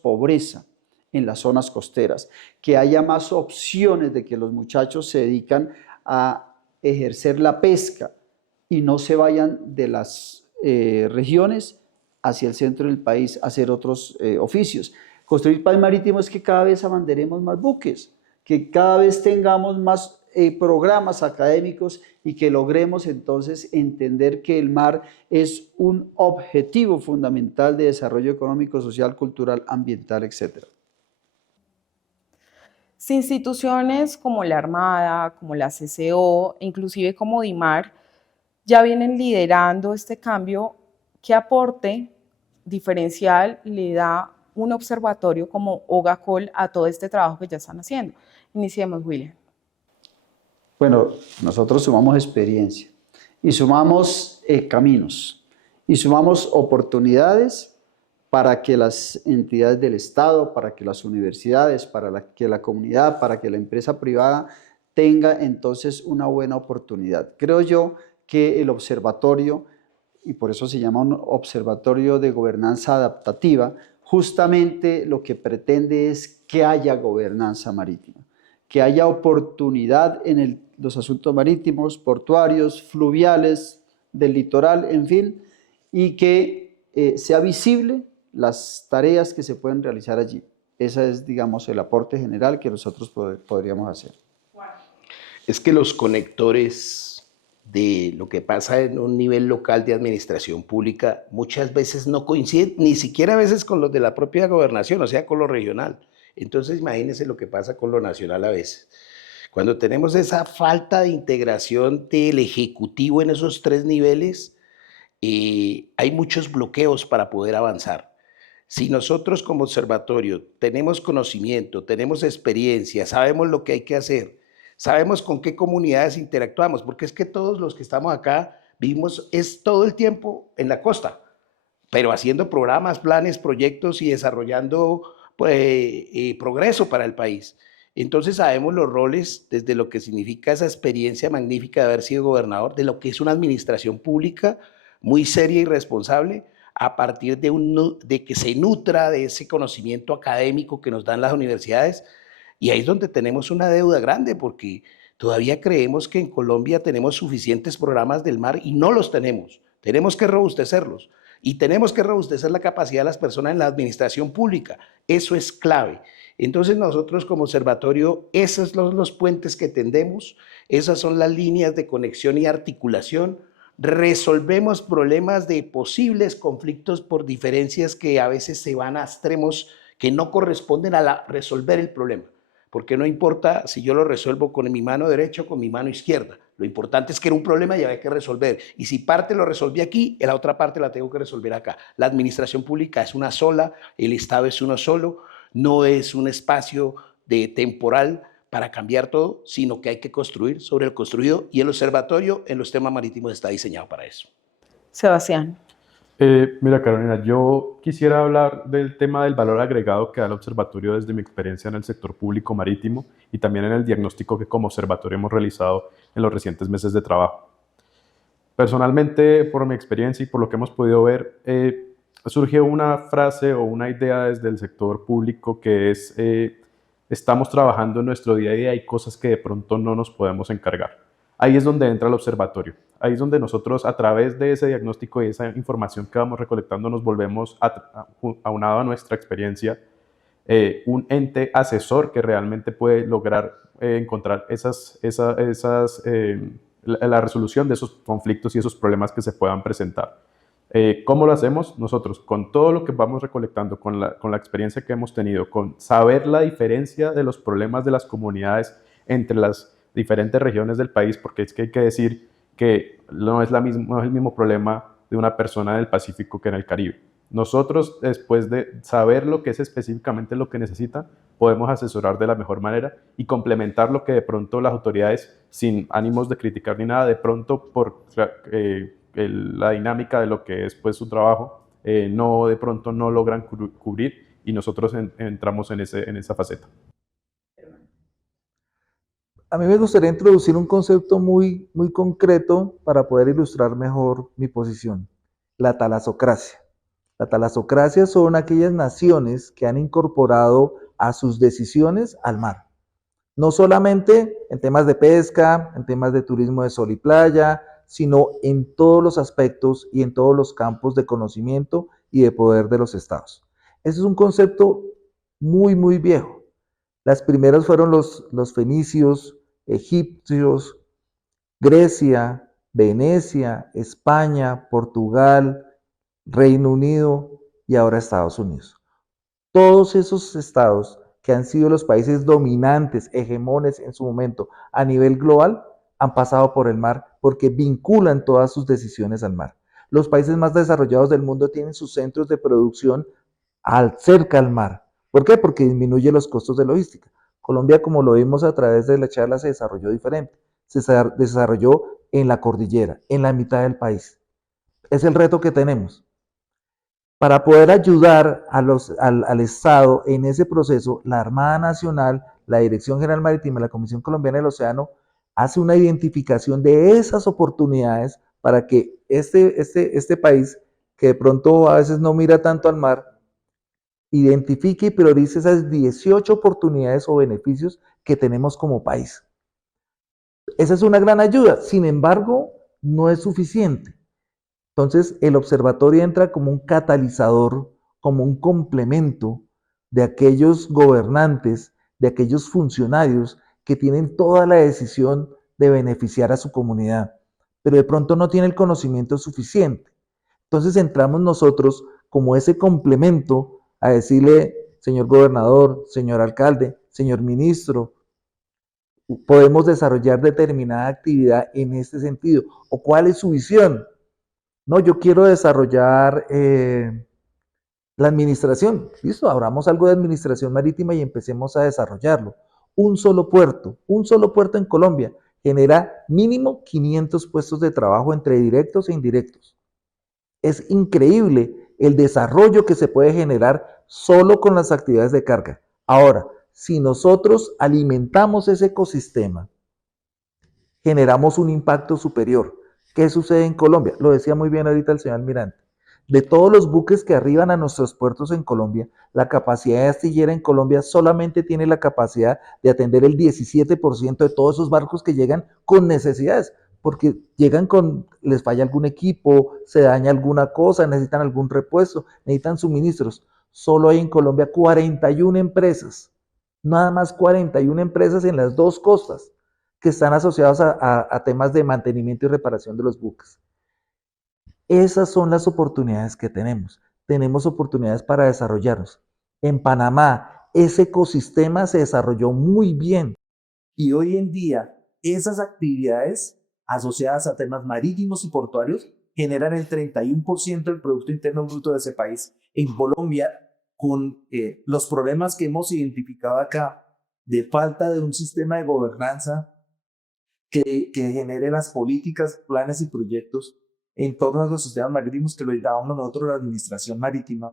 pobreza en las zonas costeras, que haya más opciones de que los muchachos se dedican a ejercer la pesca y no se vayan de las regiones hacia el centro del país a hacer otros oficios. Construir país marítimo es que cada vez abanderemos más buques, que cada vez tengamos más programas académicos y que logremos entonces entender que el mar es un objetivo fundamental de desarrollo económico, social, cultural, ambiental, etc. Si instituciones como la Armada, como la CCO, e inclusive como DIMAR, ya vienen liderando este cambio, ¿qué aporte diferencial le da un observatorio como OGACOL a todo este trabajo que ya están haciendo? Iniciemos, William. Bueno, nosotros sumamos experiencia y sumamos caminos y sumamos oportunidades para que las entidades del Estado, para que las universidades, para que la comunidad, para que la empresa privada tenga entonces una buena oportunidad. Creo yo que el observatorio, y por eso se llama un observatorio de gobernanza adaptativa, justamente lo que pretende es que haya gobernanza marítima, que haya oportunidad en el los asuntos marítimos, portuarios, fluviales, del litoral, en fin, y que sea visible las tareas que se pueden realizar allí. Ese es, digamos, el aporte general que nosotros podríamos hacer. Es que los conectores de lo que pasa en un nivel local de administración pública muchas veces no coinciden, ni siquiera a veces con los de la propia gobernación, o sea, con lo regional. Entonces, imagínense lo que pasa con lo nacional a veces. Cuando tenemos esa falta de integración del Ejecutivo en esos tres niveles, hay muchos bloqueos para poder avanzar. Si nosotros como observatorio tenemos conocimiento, tenemos experiencia, sabemos lo que hay que hacer, sabemos con qué comunidades interactuamos, porque es que todos los que estamos acá vivimos es todo el tiempo en la costa, pero haciendo programas, planes, proyectos y desarrollando pues, progreso para el país. Entonces sabemos los roles desde lo que significa esa experiencia magnífica de haber sido gobernador, de lo que es una administración pública muy seria y responsable, a partir de que se nutra de ese conocimiento académico que nos dan las universidades. Y ahí es donde tenemos una deuda grande, porque todavía creemos que en Colombia tenemos suficientes programas del mar y no los tenemos. Tenemos que robustecerlos. Y tenemos que robustecer la capacidad de las personas en la administración pública. Eso es clave. Entonces nosotros como observatorio, esos son los puentes que tendemos, esas son las líneas de conexión y articulación. Resolvemos problemas de posibles conflictos por diferencias que a veces se van a extremos que no corresponden a resolver el problema. Porque no importa si yo lo resuelvo con mi mano derecha o con mi mano izquierda. Lo importante es que era un problema y había que resolver. Y si parte lo resolví aquí, en la otra parte la tengo que resolver acá. La administración pública es una sola, el Estado es uno solo, no es un espacio temporal para cambiar todo, sino que hay que construir sobre el construido, y el observatorio en los temas marítimos está diseñado para eso. Sebastián. Mira, Carolina, yo quisiera hablar del tema del valor agregado que da el observatorio desde mi experiencia en el sector público marítimo y también en el diagnóstico que como observatorio hemos realizado en los recientes meses de trabajo. Personalmente, por mi experiencia y por lo que hemos podido ver, surgió una frase o una idea desde el sector público que es estamos trabajando en nuestro día a día y hay cosas que de pronto no nos podemos encargar. Ahí es donde entra el observatorio. Ahí es donde nosotros, a través de ese diagnóstico y esa información que vamos recolectando, nos volvemos, aunado a nuestra experiencia, un ente asesor que realmente puede lograr encontrar la resolución de esos conflictos y esos problemas que se puedan presentar. ¿Cómo lo hacemos? Nosotros, con todo lo que vamos recolectando, con la experiencia que hemos tenido, con saber la diferencia de los problemas de las comunidades entre las diferentes regiones del país, porque es que hay que decir que no es el mismo problema de una persona del Pacífico que en el Caribe. Nosotros, después de saber lo que es específicamente lo que necesitan, podemos asesorar de la mejor manera y complementar lo que de pronto las autoridades, sin ánimos de criticar ni nada, de pronto por la dinámica de lo que es pues, su trabajo, de pronto no logran cubrir, y nosotros entramos en esa faceta. A mí me gustaría introducir un concepto muy concreto para poder ilustrar mejor mi posición: la talasocracia. La talasocracia son aquellas naciones que han incorporado a sus decisiones al mar. No solamente en temas de pesca, en temas de turismo de sol y playa, sino en todos los aspectos y en todos los campos de conocimiento y de poder de los estados. Ese es un concepto muy viejo. Las primeras fueron los fenicios, egipcios, Grecia, Venecia, España, Portugal, Reino Unido y ahora Estados Unidos. Todos esos estados que han sido los países dominantes, hegemones en su momento a nivel global, han pasado por el mar porque vinculan todas sus decisiones al mar. Los países más desarrollados del mundo tienen sus centros de producción cerca al mar. ¿Por qué? Porque disminuye los costos de logística. Colombia, como lo vimos a través de la charla, se desarrolló diferente. Se desarrolló en la cordillera, en la mitad del país. Es el reto que tenemos. Para poder ayudar al Estado en ese proceso, la Armada Nacional, la Dirección General Marítima y la Comisión Colombiana del Océano hace una identificación de esas oportunidades para que este país, que de pronto a veces no mira tanto al mar, identifique y priorice esas 18 oportunidades o beneficios que tenemos como país. esa es una gran ayuda, sin embargo, no es suficiente. Entonces, el observatorio entra como un catalizador, como un complemento de aquellos gobernantes, de aquellos funcionarios que tienen toda la decisión de beneficiar a su comunidad, pero de pronto no tiene el conocimiento suficiente. Entonces entramos nosotros como ese complemento a decirle, señor gobernador, señor alcalde, señor ministro, podemos desarrollar determinada actividad en este sentido. ¿O cuál es su visión? No, yo quiero desarrollar la administración. Listo, abramos algo de administración marítima y empecemos a desarrollarlo. Un solo puerto en Colombia genera mínimo 500 puestos de trabajo entre directos e indirectos. Es increíble el desarrollo que se puede generar solo con las actividades de carga. Ahora, si nosotros alimentamos ese ecosistema, generamos un impacto superior. ¿Qué sucede en Colombia? Lo decía muy bien ahorita el señor almirante. De todos los buques que arriban a nuestros puertos en Colombia, la capacidad astillera en Colombia solamente tiene la capacidad de atender el 17% de todos esos barcos que llegan con necesidades, porque llegan con, les falla algún equipo, se daña alguna cosa, necesitan algún repuesto, necesitan suministros. Solo hay en Colombia 41 empresas, nada más 41 empresas en las dos costas que están asociados a temas de mantenimiento y reparación de los buques. Esas son las oportunidades que tenemos. Tenemos oportunidades para desarrollarnos. En Panamá, ese ecosistema se desarrolló muy bien. Y hoy en día, esas actividades asociadas a temas marítimos y portuarios generan el 31% del Producto Interno Bruto de ese país. En Colombia, con los problemas que hemos identificado acá, de falta de un sistema de gobernanza que genere las políticas, planes y proyectos en torno a los sistemas marítimos que lo llamamos nosotros la administración marítima,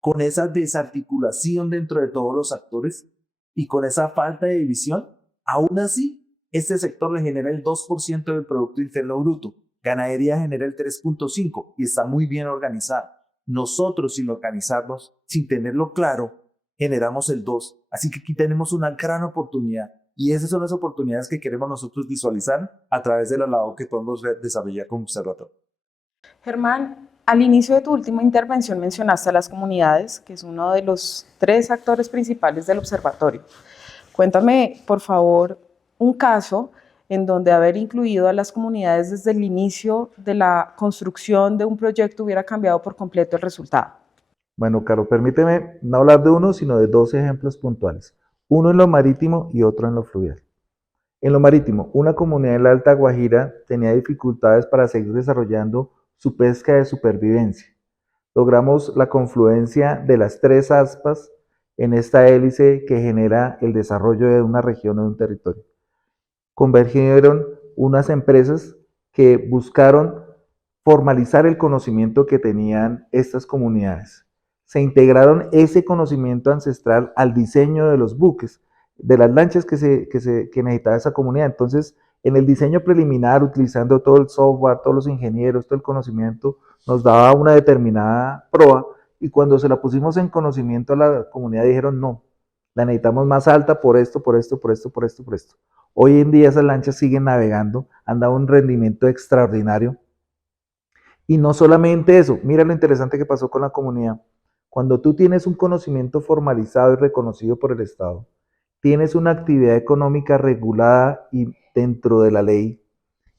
con esa desarticulación dentro de todos los actores y con esa falta de división, aún así, este sector le genera el 2% del Producto Interno Bruto. Ganadería genera el 3.5% y está muy bien organizada. Nosotros, sin organizarnos, sin tenerlo claro, generamos el 2%. Así que aquí tenemos una gran oportunidad. Y esas son las oportunidades que queremos nosotros visualizar a través de la labor que podemos desarrollar como observatorio. Germán, al inicio de tu última intervención mencionaste a las comunidades, que es uno de los 3 actores principales del observatorio. Cuéntame, por favor, un caso en donde haber incluido a las comunidades desde el inicio de la construcción de un proyecto hubiera cambiado por completo el resultado. Bueno, Caro, permíteme no hablar de uno, sino de 2 ejemplos puntuales. Uno en lo marítimo y otro en lo fluvial. En lo marítimo, una comunidad en la Alta Guajira tenía dificultades para seguir desarrollando su pesca de supervivencia. Logramos la confluencia de las 3 aspas en esta hélice que genera el desarrollo de una región o de un territorio. Convergieron unas empresas que buscaron formalizar el conocimiento que tenían estas comunidades. Se integraron ese conocimiento ancestral al diseño de los buques, de las lanchas que necesitaba esa comunidad. Entonces, en el diseño preliminar, utilizando todo el software, todos los ingenieros, todo el conocimiento, nos daba una determinada proa y cuando se la pusimos en conocimiento a la comunidad dijeron no, la necesitamos más alta por esto, por esto, por esto, por esto, por esto. Hoy en día esas lanchas siguen navegando, han dado un rendimiento extraordinario. Y no solamente eso, mira lo interesante que pasó con la comunidad. Cuando tú tienes un conocimiento formalizado y reconocido por el Estado, tienes una actividad económica regulada y dentro de la ley,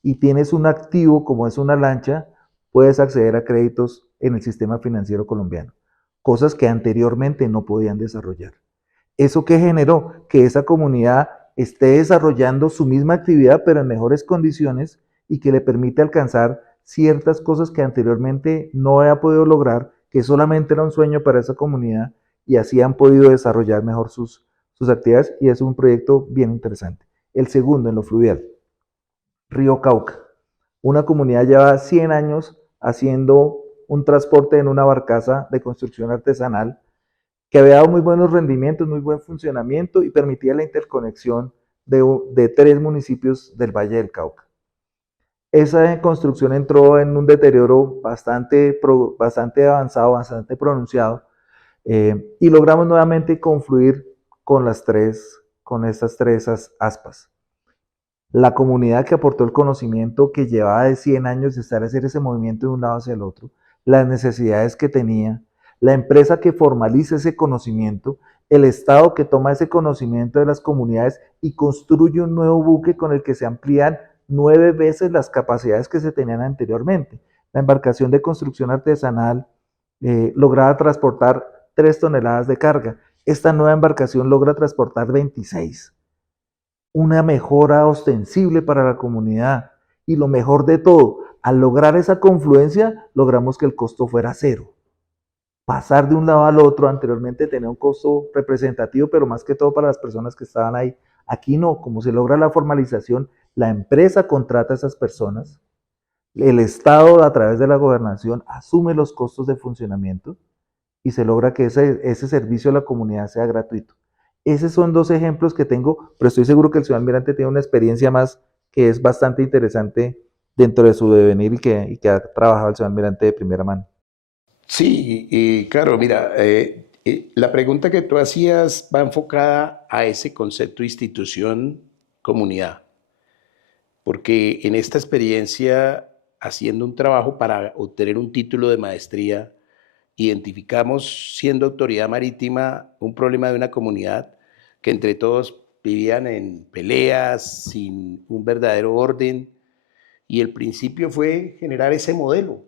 y tienes un activo como es una lancha, puedes acceder a créditos en el sistema financiero colombiano, cosas que anteriormente no podían desarrollar. ¿Eso qué generó? Que esa comunidad esté desarrollando su misma actividad, pero en mejores condiciones y que le permite alcanzar ciertas cosas que anteriormente no había podido lograr, que solamente era un sueño para esa comunidad y así han podido desarrollar mejor sus actividades y es un proyecto bien interesante. El segundo, en lo fluvial, Río Cauca. Una comunidad lleva 100 años haciendo un transporte en una barcaza de construcción artesanal que había dado muy buenos rendimientos, muy buen funcionamiento y permitía la interconexión de 3 municipios del Valle del Cauca. Esa construcción entró en un deterioro bastante avanzado, bastante pronunciado, y logramos nuevamente confluir con estas tres aspas. la comunidad que aportó el conocimiento que llevaba de 100 años de estar hacer ese movimiento de un lado hacia el otro, las necesidades que tenía, la empresa que formaliza ese conocimiento, el Estado que toma ese conocimiento de las comunidades y construye un nuevo buque con el que se amplían 9 veces las capacidades que se tenían anteriormente. La embarcación de construcción artesanal lograba transportar 3 toneladas de carga. Esta nueva embarcación logra transportar 26. Una mejora ostensible para la comunidad. Y lo mejor de todo, al lograr esa confluencia, logramos que el costo fuera cero. Pasar de un lado al otro, anteriormente tenía un costo representativo, pero más que todo para las personas que estaban ahí. Aquí no, como se logra la formalización, la empresa contrata a esas personas, el Estado a través de la gobernación asume los costos de funcionamiento y se logra que ese servicio a la comunidad sea gratuito. Esos son 2 ejemplos que tengo, pero estoy seguro que el señor almirante tiene una experiencia más que es bastante interesante dentro de su devenir y que ha trabajado el señor almirante de primera mano. Sí, y claro, mira, la pregunta que tú hacías va enfocada a ese concepto institución-comunidad, porque en esta experiencia, haciendo un trabajo para obtener un título de maestría, identificamos, siendo autoridad marítima, un problema de una comunidad que entre todos vivían en peleas, sin un verdadero orden, y el principio fue generar ese modelo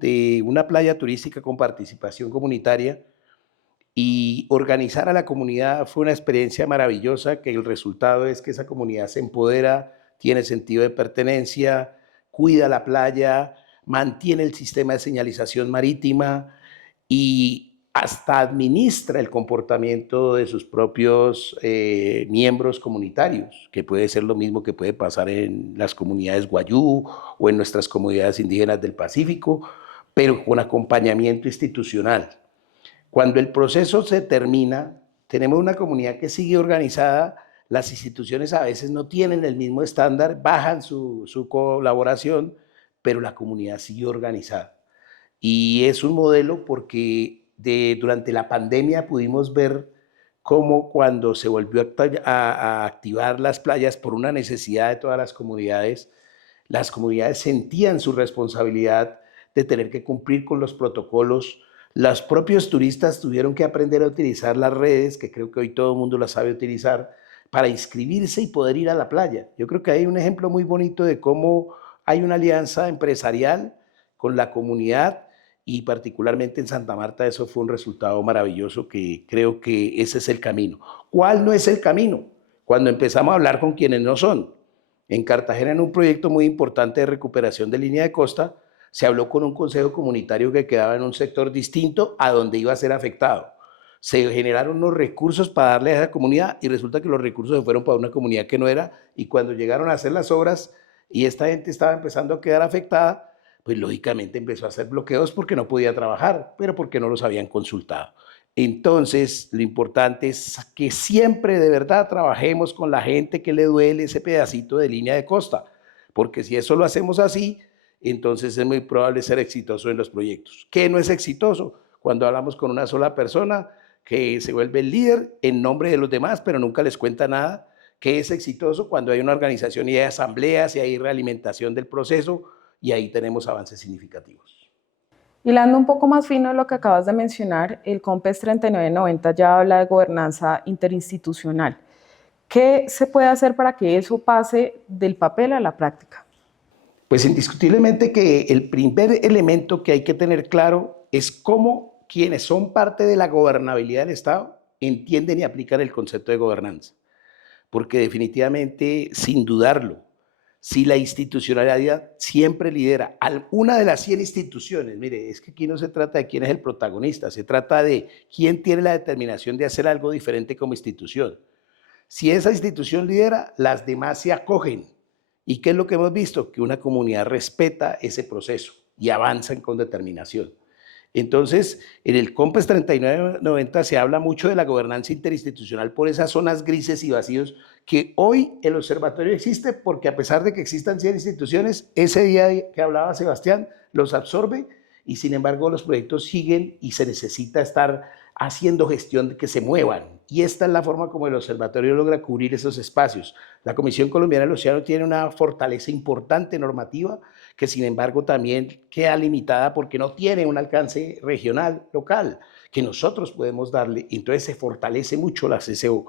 de una playa turística con participación comunitaria y organizar a la comunidad. Fue una experiencia maravillosa, que el resultado es que esa comunidad se empodera, tiene sentido de pertenencia, cuida la playa, mantiene el sistema de señalización marítima y hasta administra el comportamiento de sus propios miembros comunitarios, que puede ser lo mismo que puede pasar en las comunidades guayú o en nuestras comunidades indígenas del Pacífico, pero con acompañamiento institucional. Cuando el proceso se termina, tenemos una comunidad que sigue organizada, las instituciones a veces no tienen el mismo estándar, bajan su colaboración, pero la comunidad sigue organizada. Y es un modelo porque durante la pandemia pudimos ver cómo cuando se volvió a activar las playas por una necesidad de todas las comunidades sentían su responsabilidad de tener que cumplir con los protocolos. Los propios turistas tuvieron que aprender a utilizar las redes, que creo que hoy todo el mundo las sabe utilizar, para inscribirse y poder ir a la playa. Yo creo que hay un ejemplo muy bonito de cómo hay una alianza empresarial con la comunidad y particularmente en Santa Marta eso fue un resultado maravilloso que creo que ese es el camino. ¿Cuál no es el camino? Cuando empezamos a hablar con quienes no son. En Cartagena, en un proyecto muy importante de recuperación de línea de costa, se habló con un consejo comunitario que quedaba en un sector distinto a donde iba a ser afectado. Se generaron unos recursos para darle a esa comunidad y resulta que los recursos se fueron para una comunidad que no era, y cuando llegaron a hacer las obras y esta gente estaba empezando a quedar afectada, pues lógicamente empezó a hacer bloqueos porque no podía trabajar, pero porque no los habían consultado. Entonces, lo importante es que siempre de verdad trabajemos con la gente que le duele ese pedacito de línea de costa, porque si eso lo hacemos así, entonces es muy probable ser exitoso en los proyectos. ¿Qué no es exitoso? Cuando hablamos con una sola persona que se vuelve el líder en nombre de los demás, pero nunca les cuenta nada. ¿Qué es exitoso? Cuando hay una organización y hay asambleas y hay realimentación del proceso, y ahí tenemos avances significativos. Hilando un poco más fino de lo que acabas de mencionar, el COMPES 3990 ya habla de gobernanza interinstitucional. ¿Qué se puede hacer para que eso pase del papel a la práctica? Pues indiscutiblemente que el primer elemento que hay que tener claro es cómo quienes son parte de la gobernabilidad del Estado entienden y aplican el concepto de gobernanza. Porque definitivamente, sin dudarlo, si la institucionalidad siempre lidera a una de las 100 instituciones, mire, es que aquí no se trata de quién es el protagonista, se trata de quién tiene la determinación de hacer algo diferente como institución. Si esa institución lidera, las demás se acogen. ¿Y qué es lo que hemos visto? Que una comunidad respeta ese proceso y avanzan con determinación. Entonces, en el COMPES 3990 se habla mucho de la gobernanza interinstitucional por esas zonas grises y vacíos que hoy el observatorio existe porque a pesar de que existan 100 instituciones, ese día que hablaba Sebastián los absorbe y sin embargo los proyectos siguen y se necesita estar haciendo gestión de que se muevan. Y esta es la forma como el observatorio logra cubrir esos espacios. La Comisión Colombiana del Océano tiene una fortaleza importante normativa que sin embargo también queda limitada porque no tiene un alcance regional, local, que nosotros podemos darle. Entonces se fortalece mucho la CCO.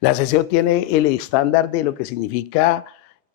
La CCO tiene el estándar de lo que significa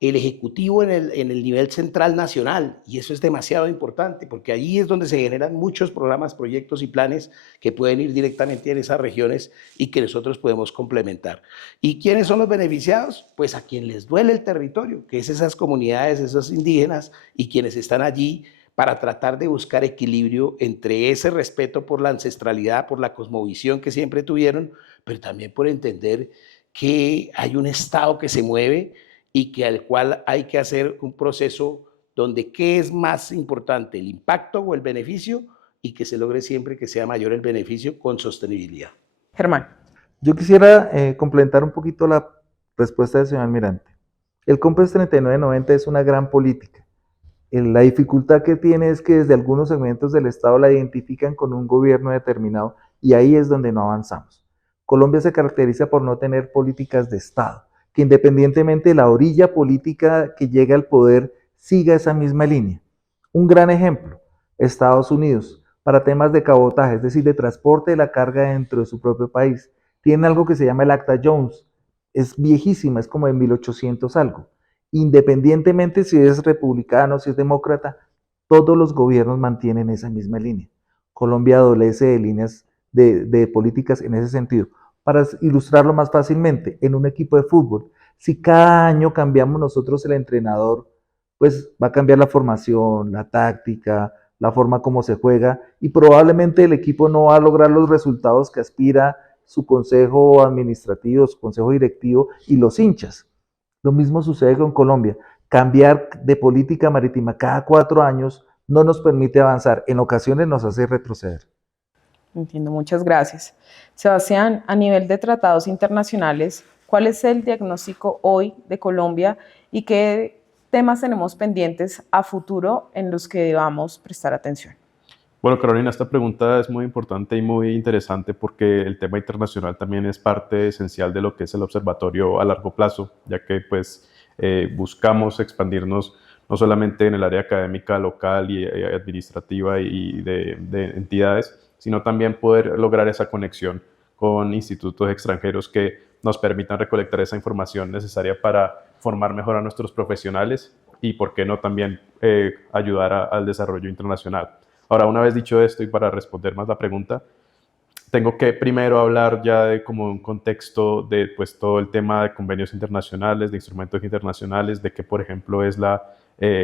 el ejecutivo en el nivel central nacional, y eso es demasiado importante porque allí es donde se generan muchos programas, proyectos y planes que pueden ir directamente en esas regiones y que nosotros podemos complementar. ¿Y quiénes son los beneficiados? Pues a quien les duele el territorio, que es esas comunidades, esos indígenas y quienes están allí para tratar de buscar equilibrio entre ese respeto por la ancestralidad, por la cosmovisión que siempre tuvieron, pero también por entender que hay un Estado que se mueve y que al cual hay que hacer un proceso donde qué es más importante, el impacto o el beneficio, y que se logre siempre que sea mayor el beneficio con sostenibilidad. Germán. Yo quisiera complementar un poquito la respuesta del señor almirante. El COMPES 3990 es una gran política. La dificultad que tiene es que desde algunos segmentos del Estado la identifican con un gobierno determinado y ahí es donde no avanzamos. Colombia se caracteriza por no tener políticas de Estado, que independientemente de la orilla política que llegue al poder, siga esa misma línea. Un gran ejemplo, Estados Unidos, para temas de cabotaje, es decir, de transporte de la carga dentro de su propio país, tiene algo que se llama el Acta Jones. Es viejísima, es como de 1800 algo. Independientemente si es republicano, si es demócrata, todos los gobiernos mantienen esa misma línea. Colombia adolece de líneas de políticas en ese sentido. Para ilustrarlo más fácilmente, en un equipo de fútbol, si cada año cambiamos nosotros el entrenador, pues va a cambiar la formación, la táctica, la forma como se juega y probablemente el equipo no va a lograr los resultados que aspira su consejo administrativo, su consejo directivo y los hinchas. Lo mismo sucede con Colombia. Cambiar de política marítima cada 4 años no nos permite avanzar, en ocasiones nos hace retroceder. Entiendo, muchas gracias. Sebastián, a nivel de tratados internacionales, ¿cuál es el diagnóstico hoy de Colombia y qué temas tenemos pendientes a futuro en los que debamos prestar atención? Bueno, Carolina, esta pregunta es muy importante y muy interesante porque el tema internacional también es parte esencial de lo que es el observatorio a largo plazo, ya que pues buscamos expandirnos no solamente en el área académica local y administrativa y de entidades, sino también poder lograr esa conexión con institutos extranjeros que nos permitan recolectar esa información necesaria para formar mejor a nuestros profesionales y, por qué no, también ayudar al desarrollo internacional. Ahora, una vez dicho esto y para responder más la pregunta, tengo que primero hablar ya de como un contexto de pues todo el tema de convenios internacionales, de instrumentos internacionales, de que por ejemplo es la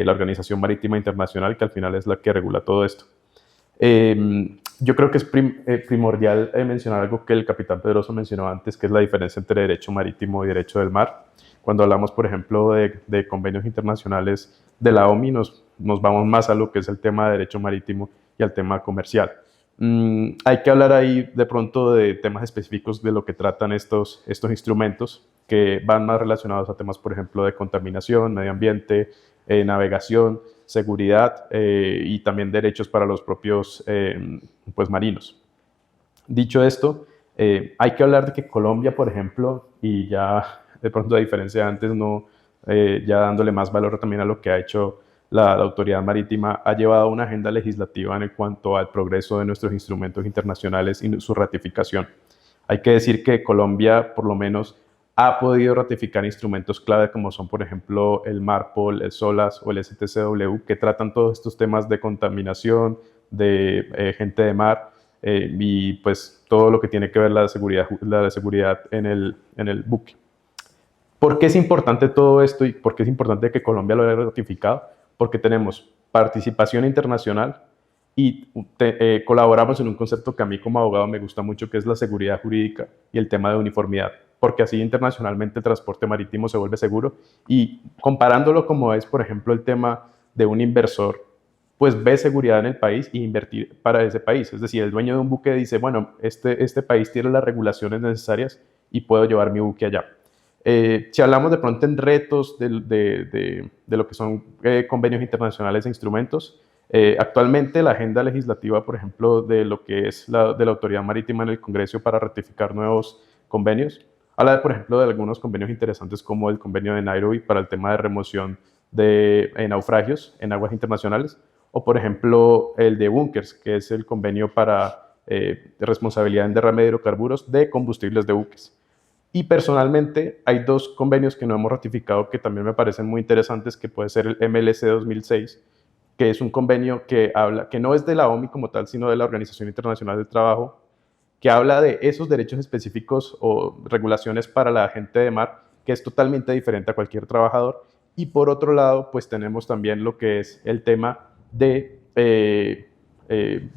Organización Marítima Internacional, que al final es la que regula todo esto. Yo creo que es primordial mencionar algo que el capitán Pedroso mencionó antes, que es la diferencia entre derecho marítimo y derecho del mar. Cuando hablamos, por ejemplo, de convenios internacionales de la OMI, nos vamos más a lo que es el tema de derecho marítimo y al tema comercial. Hay que hablar ahí de pronto de temas específicos de lo que tratan estos instrumentos, que van más relacionados a temas, por ejemplo, de contaminación, medio ambiente, navegación, seguridad y también derechos para los propios pues marinos. Dicho esto, hay que hablar de que Colombia, por ejemplo, y ya de pronto a diferencia de antes, ya dándole más valor también a lo que ha hecho la autoridad marítima, ha llevado una agenda legislativa en cuanto al progreso de nuestros instrumentos internacionales y su ratificación. Hay que decir que Colombia, por lo menos, ha podido ratificar instrumentos clave como son, por ejemplo, el MARPOL, el SOLAS o el STCW, que tratan todos estos temas de contaminación, de gente de mar y pues todo lo que tiene que ver la seguridad en el buque. ¿Por qué es importante todo esto y por qué es importante que Colombia lo haya ratificado? Porque tenemos participación internacional y colaboramos en un concepto que a mí como abogado me gusta mucho, que es la seguridad jurídica y el tema de uniformidad, porque así internacionalmente el transporte marítimo se vuelve seguro y comparándolo como es, por ejemplo, el tema de un inversor, pues ve seguridad en el país y invertir para ese país. Es decir, el dueño de un buque dice, bueno, este país tiene las regulaciones necesarias y puedo llevar mi buque allá. Si hablamos de pronto en retos de lo que son convenios internacionales e instrumentos, Actualmente la agenda legislativa, por ejemplo, de lo que es de la autoridad marítima en el Congreso para ratificar nuevos convenios, habla, por ejemplo, de algunos convenios interesantes como el convenio de Nairobi para el tema de remoción de naufragios en aguas internacionales, o por ejemplo el de Bunkers, que es el convenio para responsabilidad en derrame de hidrocarburos de combustibles de buques. Y personalmente hay dos convenios que no hemos ratificado que también me parecen muy interesantes, que puede ser el MLC 2006, que es un convenio que habla, que no es de la OMI como tal, sino de la Organización Internacional del Trabajo, que habla de esos derechos específicos o regulaciones para la gente de mar, que es totalmente diferente a cualquier trabajador. Y por otro lado, pues tenemos también lo que es el tema de,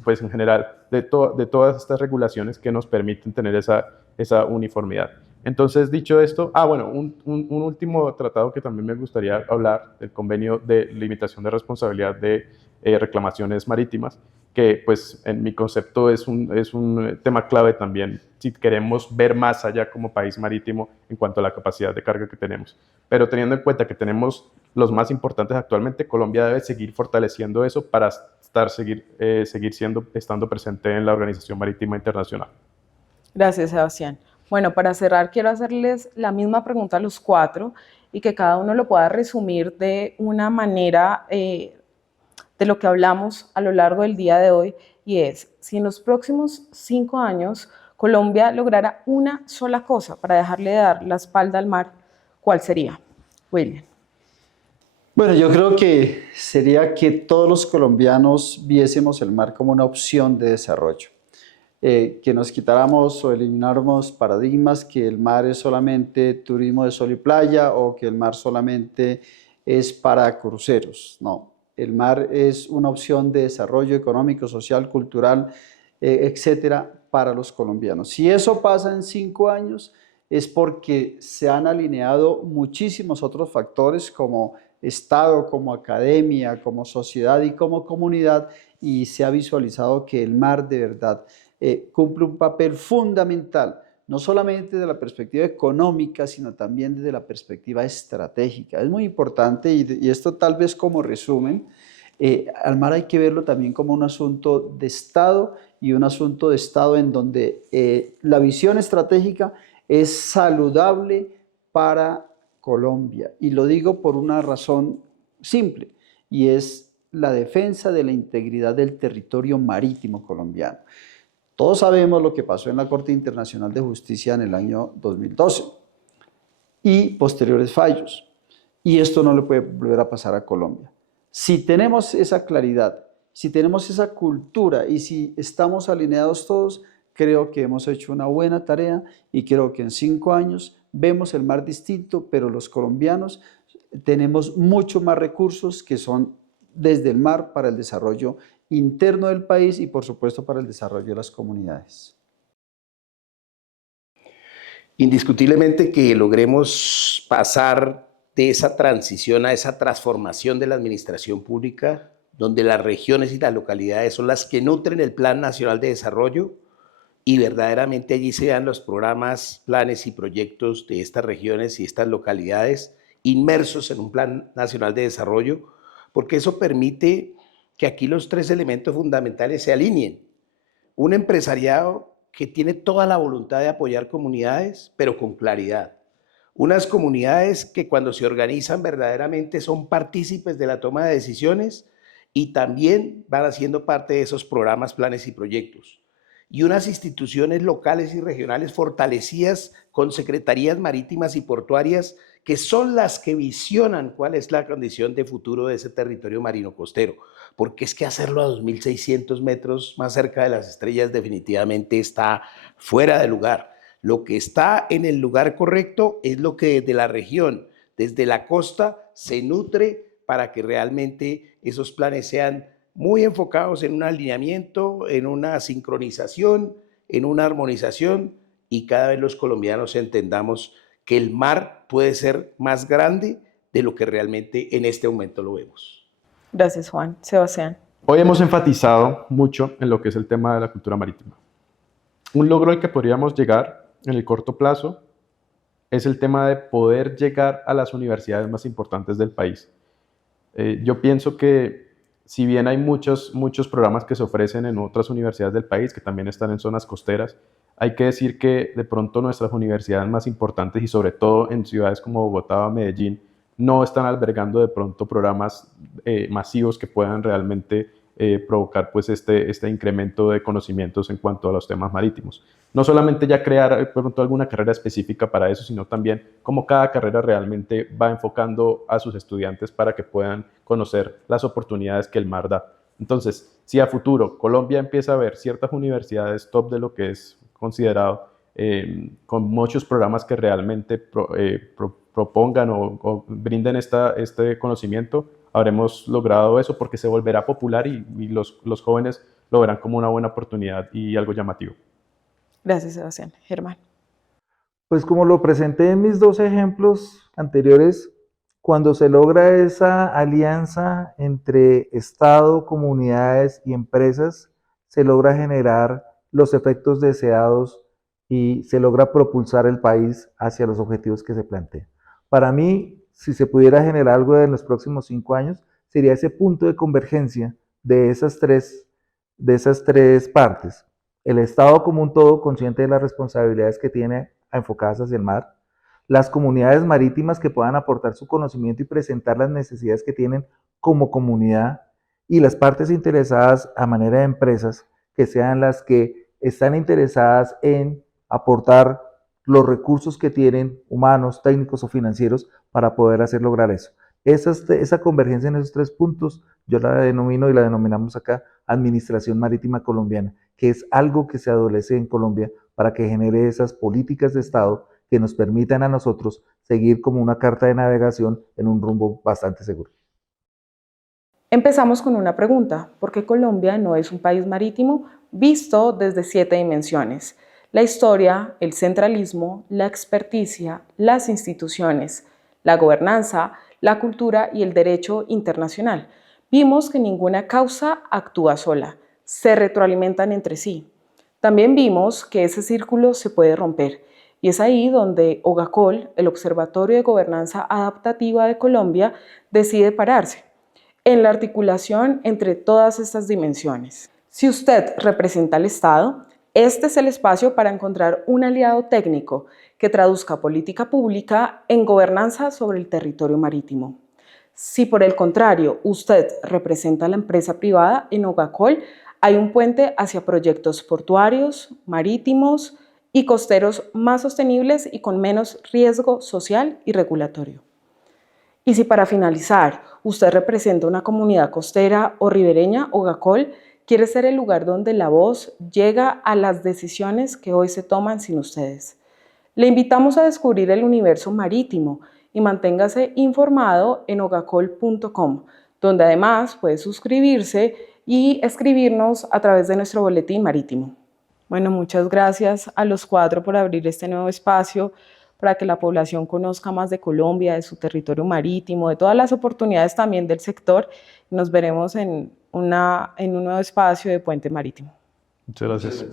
pues en general, de todas estas regulaciones que nos permiten tener esa uniformidad. Entonces, dicho esto, bueno, un último tratado que también me gustaría hablar, el convenio de limitación de responsabilidad de reclamaciones marítimas, que pues en mi concepto es un tema clave también si queremos ver más allá como país marítimo en cuanto a la capacidad de carga que tenemos. Pero teniendo en cuenta que tenemos los más importantes actualmente, Colombia debe seguir fortaleciendo eso para seguir estando presente en la Organización Marítima Internacional. Gracias, Sebastián. Bueno, para cerrar, quiero hacerles la misma pregunta a los cuatro y que cada uno lo pueda resumir de una manera de lo que hablamos a lo largo del día de hoy, y es, si en los próximos 5 años Colombia lograra una sola cosa para dejarle de dar la espalda al mar, ¿cuál sería? William. Bueno, yo creo que sería que todos los colombianos viésemos el mar como una opción de desarrollo. Que nos quitáramos o elimináramos paradigmas que el mar es solamente turismo de sol y playa o que el mar solamente es para cruceros. No, el mar es una opción de desarrollo económico, social, cultural, etcétera, para los colombianos. Si eso pasa en 5 años, es porque se han alineado muchísimos otros factores como Estado, como academia, como sociedad y como comunidad, y se ha visualizado que el mar de verdad cumple un papel fundamental, no solamente desde la perspectiva económica, sino también desde la perspectiva estratégica. Es muy importante, y esto tal vez como resumen, al mar hay que verlo también como un asunto de Estado, y un asunto de Estado en donde la visión estratégica es saludable para Colombia. Y lo digo por una razón simple, y es la defensa de la integridad del territorio marítimo colombiano. Todos sabemos lo que pasó en la Corte Internacional de Justicia en el año 2012 y posteriores fallos. Y esto no le puede volver a pasar a Colombia. Si tenemos esa claridad, si tenemos esa cultura y si estamos alineados todos, creo que hemos hecho una buena tarea y creo que en 5 años vemos el mar distinto, pero los colombianos tenemos mucho más recursos que son desde el mar para el desarrollo interno del país y por supuesto para el desarrollo de las comunidades. Indiscutiblemente que logremos pasar de esa transición a esa transformación de la administración pública, donde las regiones y las localidades son las que nutren el Plan Nacional de Desarrollo y verdaderamente allí se dan los programas, planes y proyectos de estas regiones y estas localidades inmersos en un Plan Nacional de Desarrollo, porque eso permite que aquí los 3 elementos fundamentales se alineen. Un empresariado que tiene toda la voluntad de apoyar comunidades, pero con claridad. Unas comunidades que cuando se organizan verdaderamente son partícipes de la toma de decisiones y también van haciendo parte de esos programas, planes y proyectos. Y unas instituciones locales y regionales fortalecidas con secretarías marítimas y portuarias que son las que visionan cuál es la condición de futuro de ese territorio marino costero. Porque es que hacerlo a 2.600 metros más cerca de las estrellas definitivamente está fuera de lugar. Lo que está en el lugar correcto es lo que desde la región, desde la costa, se nutre para que realmente esos planes sean muy enfocados en un alineamiento, en una sincronización, en una armonización, y cada vez los colombianos entendamos que el mar puede ser más grande de lo que realmente en este momento lo vemos. Gracias, Juan. Sebastián. Hoy hemos enfatizado mucho en lo que es el tema de la cultura marítima. Un logro al que podríamos llegar en el corto plazo es el tema de poder llegar a las universidades más importantes del país. Yo pienso que si bien hay muchos programas que se ofrecen en otras universidades del país, que también están en zonas costeras, hay que decir que de pronto nuestras universidades más importantes y sobre todo en ciudades como Bogotá o Medellín no están albergando de pronto programas masivos que puedan realmente provocar pues este incremento de conocimientos en cuanto a los temas marítimos. No solamente ya crear de pronto alguna carrera específica para eso, sino también cómo cada carrera realmente va enfocando a sus estudiantes para que puedan conocer las oportunidades que el mar da. Entonces, si a futuro Colombia empieza a ver ciertas universidades top de lo que es considerado, con muchos programas que realmente propongan o brinden este conocimiento, habremos logrado eso porque se volverá popular y los jóvenes lo verán como una buena oportunidad y algo llamativo. Gracias, Sebastián. Germán. Pues como lo presenté en mis dos ejemplos anteriores, cuando se logra esa alianza entre Estado, comunidades y empresas, se logra generar los efectos deseados y se logra propulsar el país hacia los objetivos que se plantean. Para mí, si se pudiera generar algo en los próximos 5 años, sería ese punto de convergencia de esas tres partes. El Estado como un todo, consciente de las responsabilidades que tiene enfocadas hacia el mar, las comunidades marítimas que puedan aportar su conocimiento y presentar las necesidades que tienen como comunidad, y las partes interesadas a manera de empresas que sean las que están interesadas en aportar los recursos que tienen, humanos, técnicos o financieros, para poder hacer lograr eso. Esa convergencia en esos 3 puntos, yo la denomino y la denominamos acá Administración Marítima Colombiana, que es algo que se adolece en Colombia para que genere esas políticas de Estado que nos permitan a nosotros seguir como una carta de navegación en un rumbo bastante seguro. Empezamos con una pregunta: ¿por qué Colombia no es un país marítimo visto desde 7 dimensiones? La historia, el centralismo, la experticia, las instituciones, la gobernanza, la cultura y el derecho internacional. Vimos que ninguna causa actúa sola, se retroalimentan entre sí. También vimos que ese círculo se puede romper, y es ahí donde OGACOL, el Observatorio de Gobernanza Adaptativa de Colombia, decide pararse, en la articulación entre todas estas dimensiones. Si usted representa al Estado, este es el espacio para encontrar un aliado técnico que traduzca política pública en gobernanza sobre el territorio marítimo. Si por el contrario usted representa a la empresa privada, en OGACOL hay un puente hacia proyectos portuarios, marítimos y costeros más sostenibles y con menos riesgo social y regulatorio. Y si para finalizar usted representa una comunidad costera o ribereña, OGACOL quiere ser el lugar donde la voz llega a las decisiones que hoy se toman sin ustedes. Le invitamos a descubrir el universo marítimo y manténgase informado en ogacol.com, donde además puede suscribirse y escribirnos a través de nuestro boletín marítimo. Bueno, muchas gracias a los 4 por abrir este nuevo espacio para que la población conozca más de Colombia, de su territorio marítimo, de todas las oportunidades también del sector. Nos veremos en un nuevo espacio de Puente Marítimo. Muchas gracias.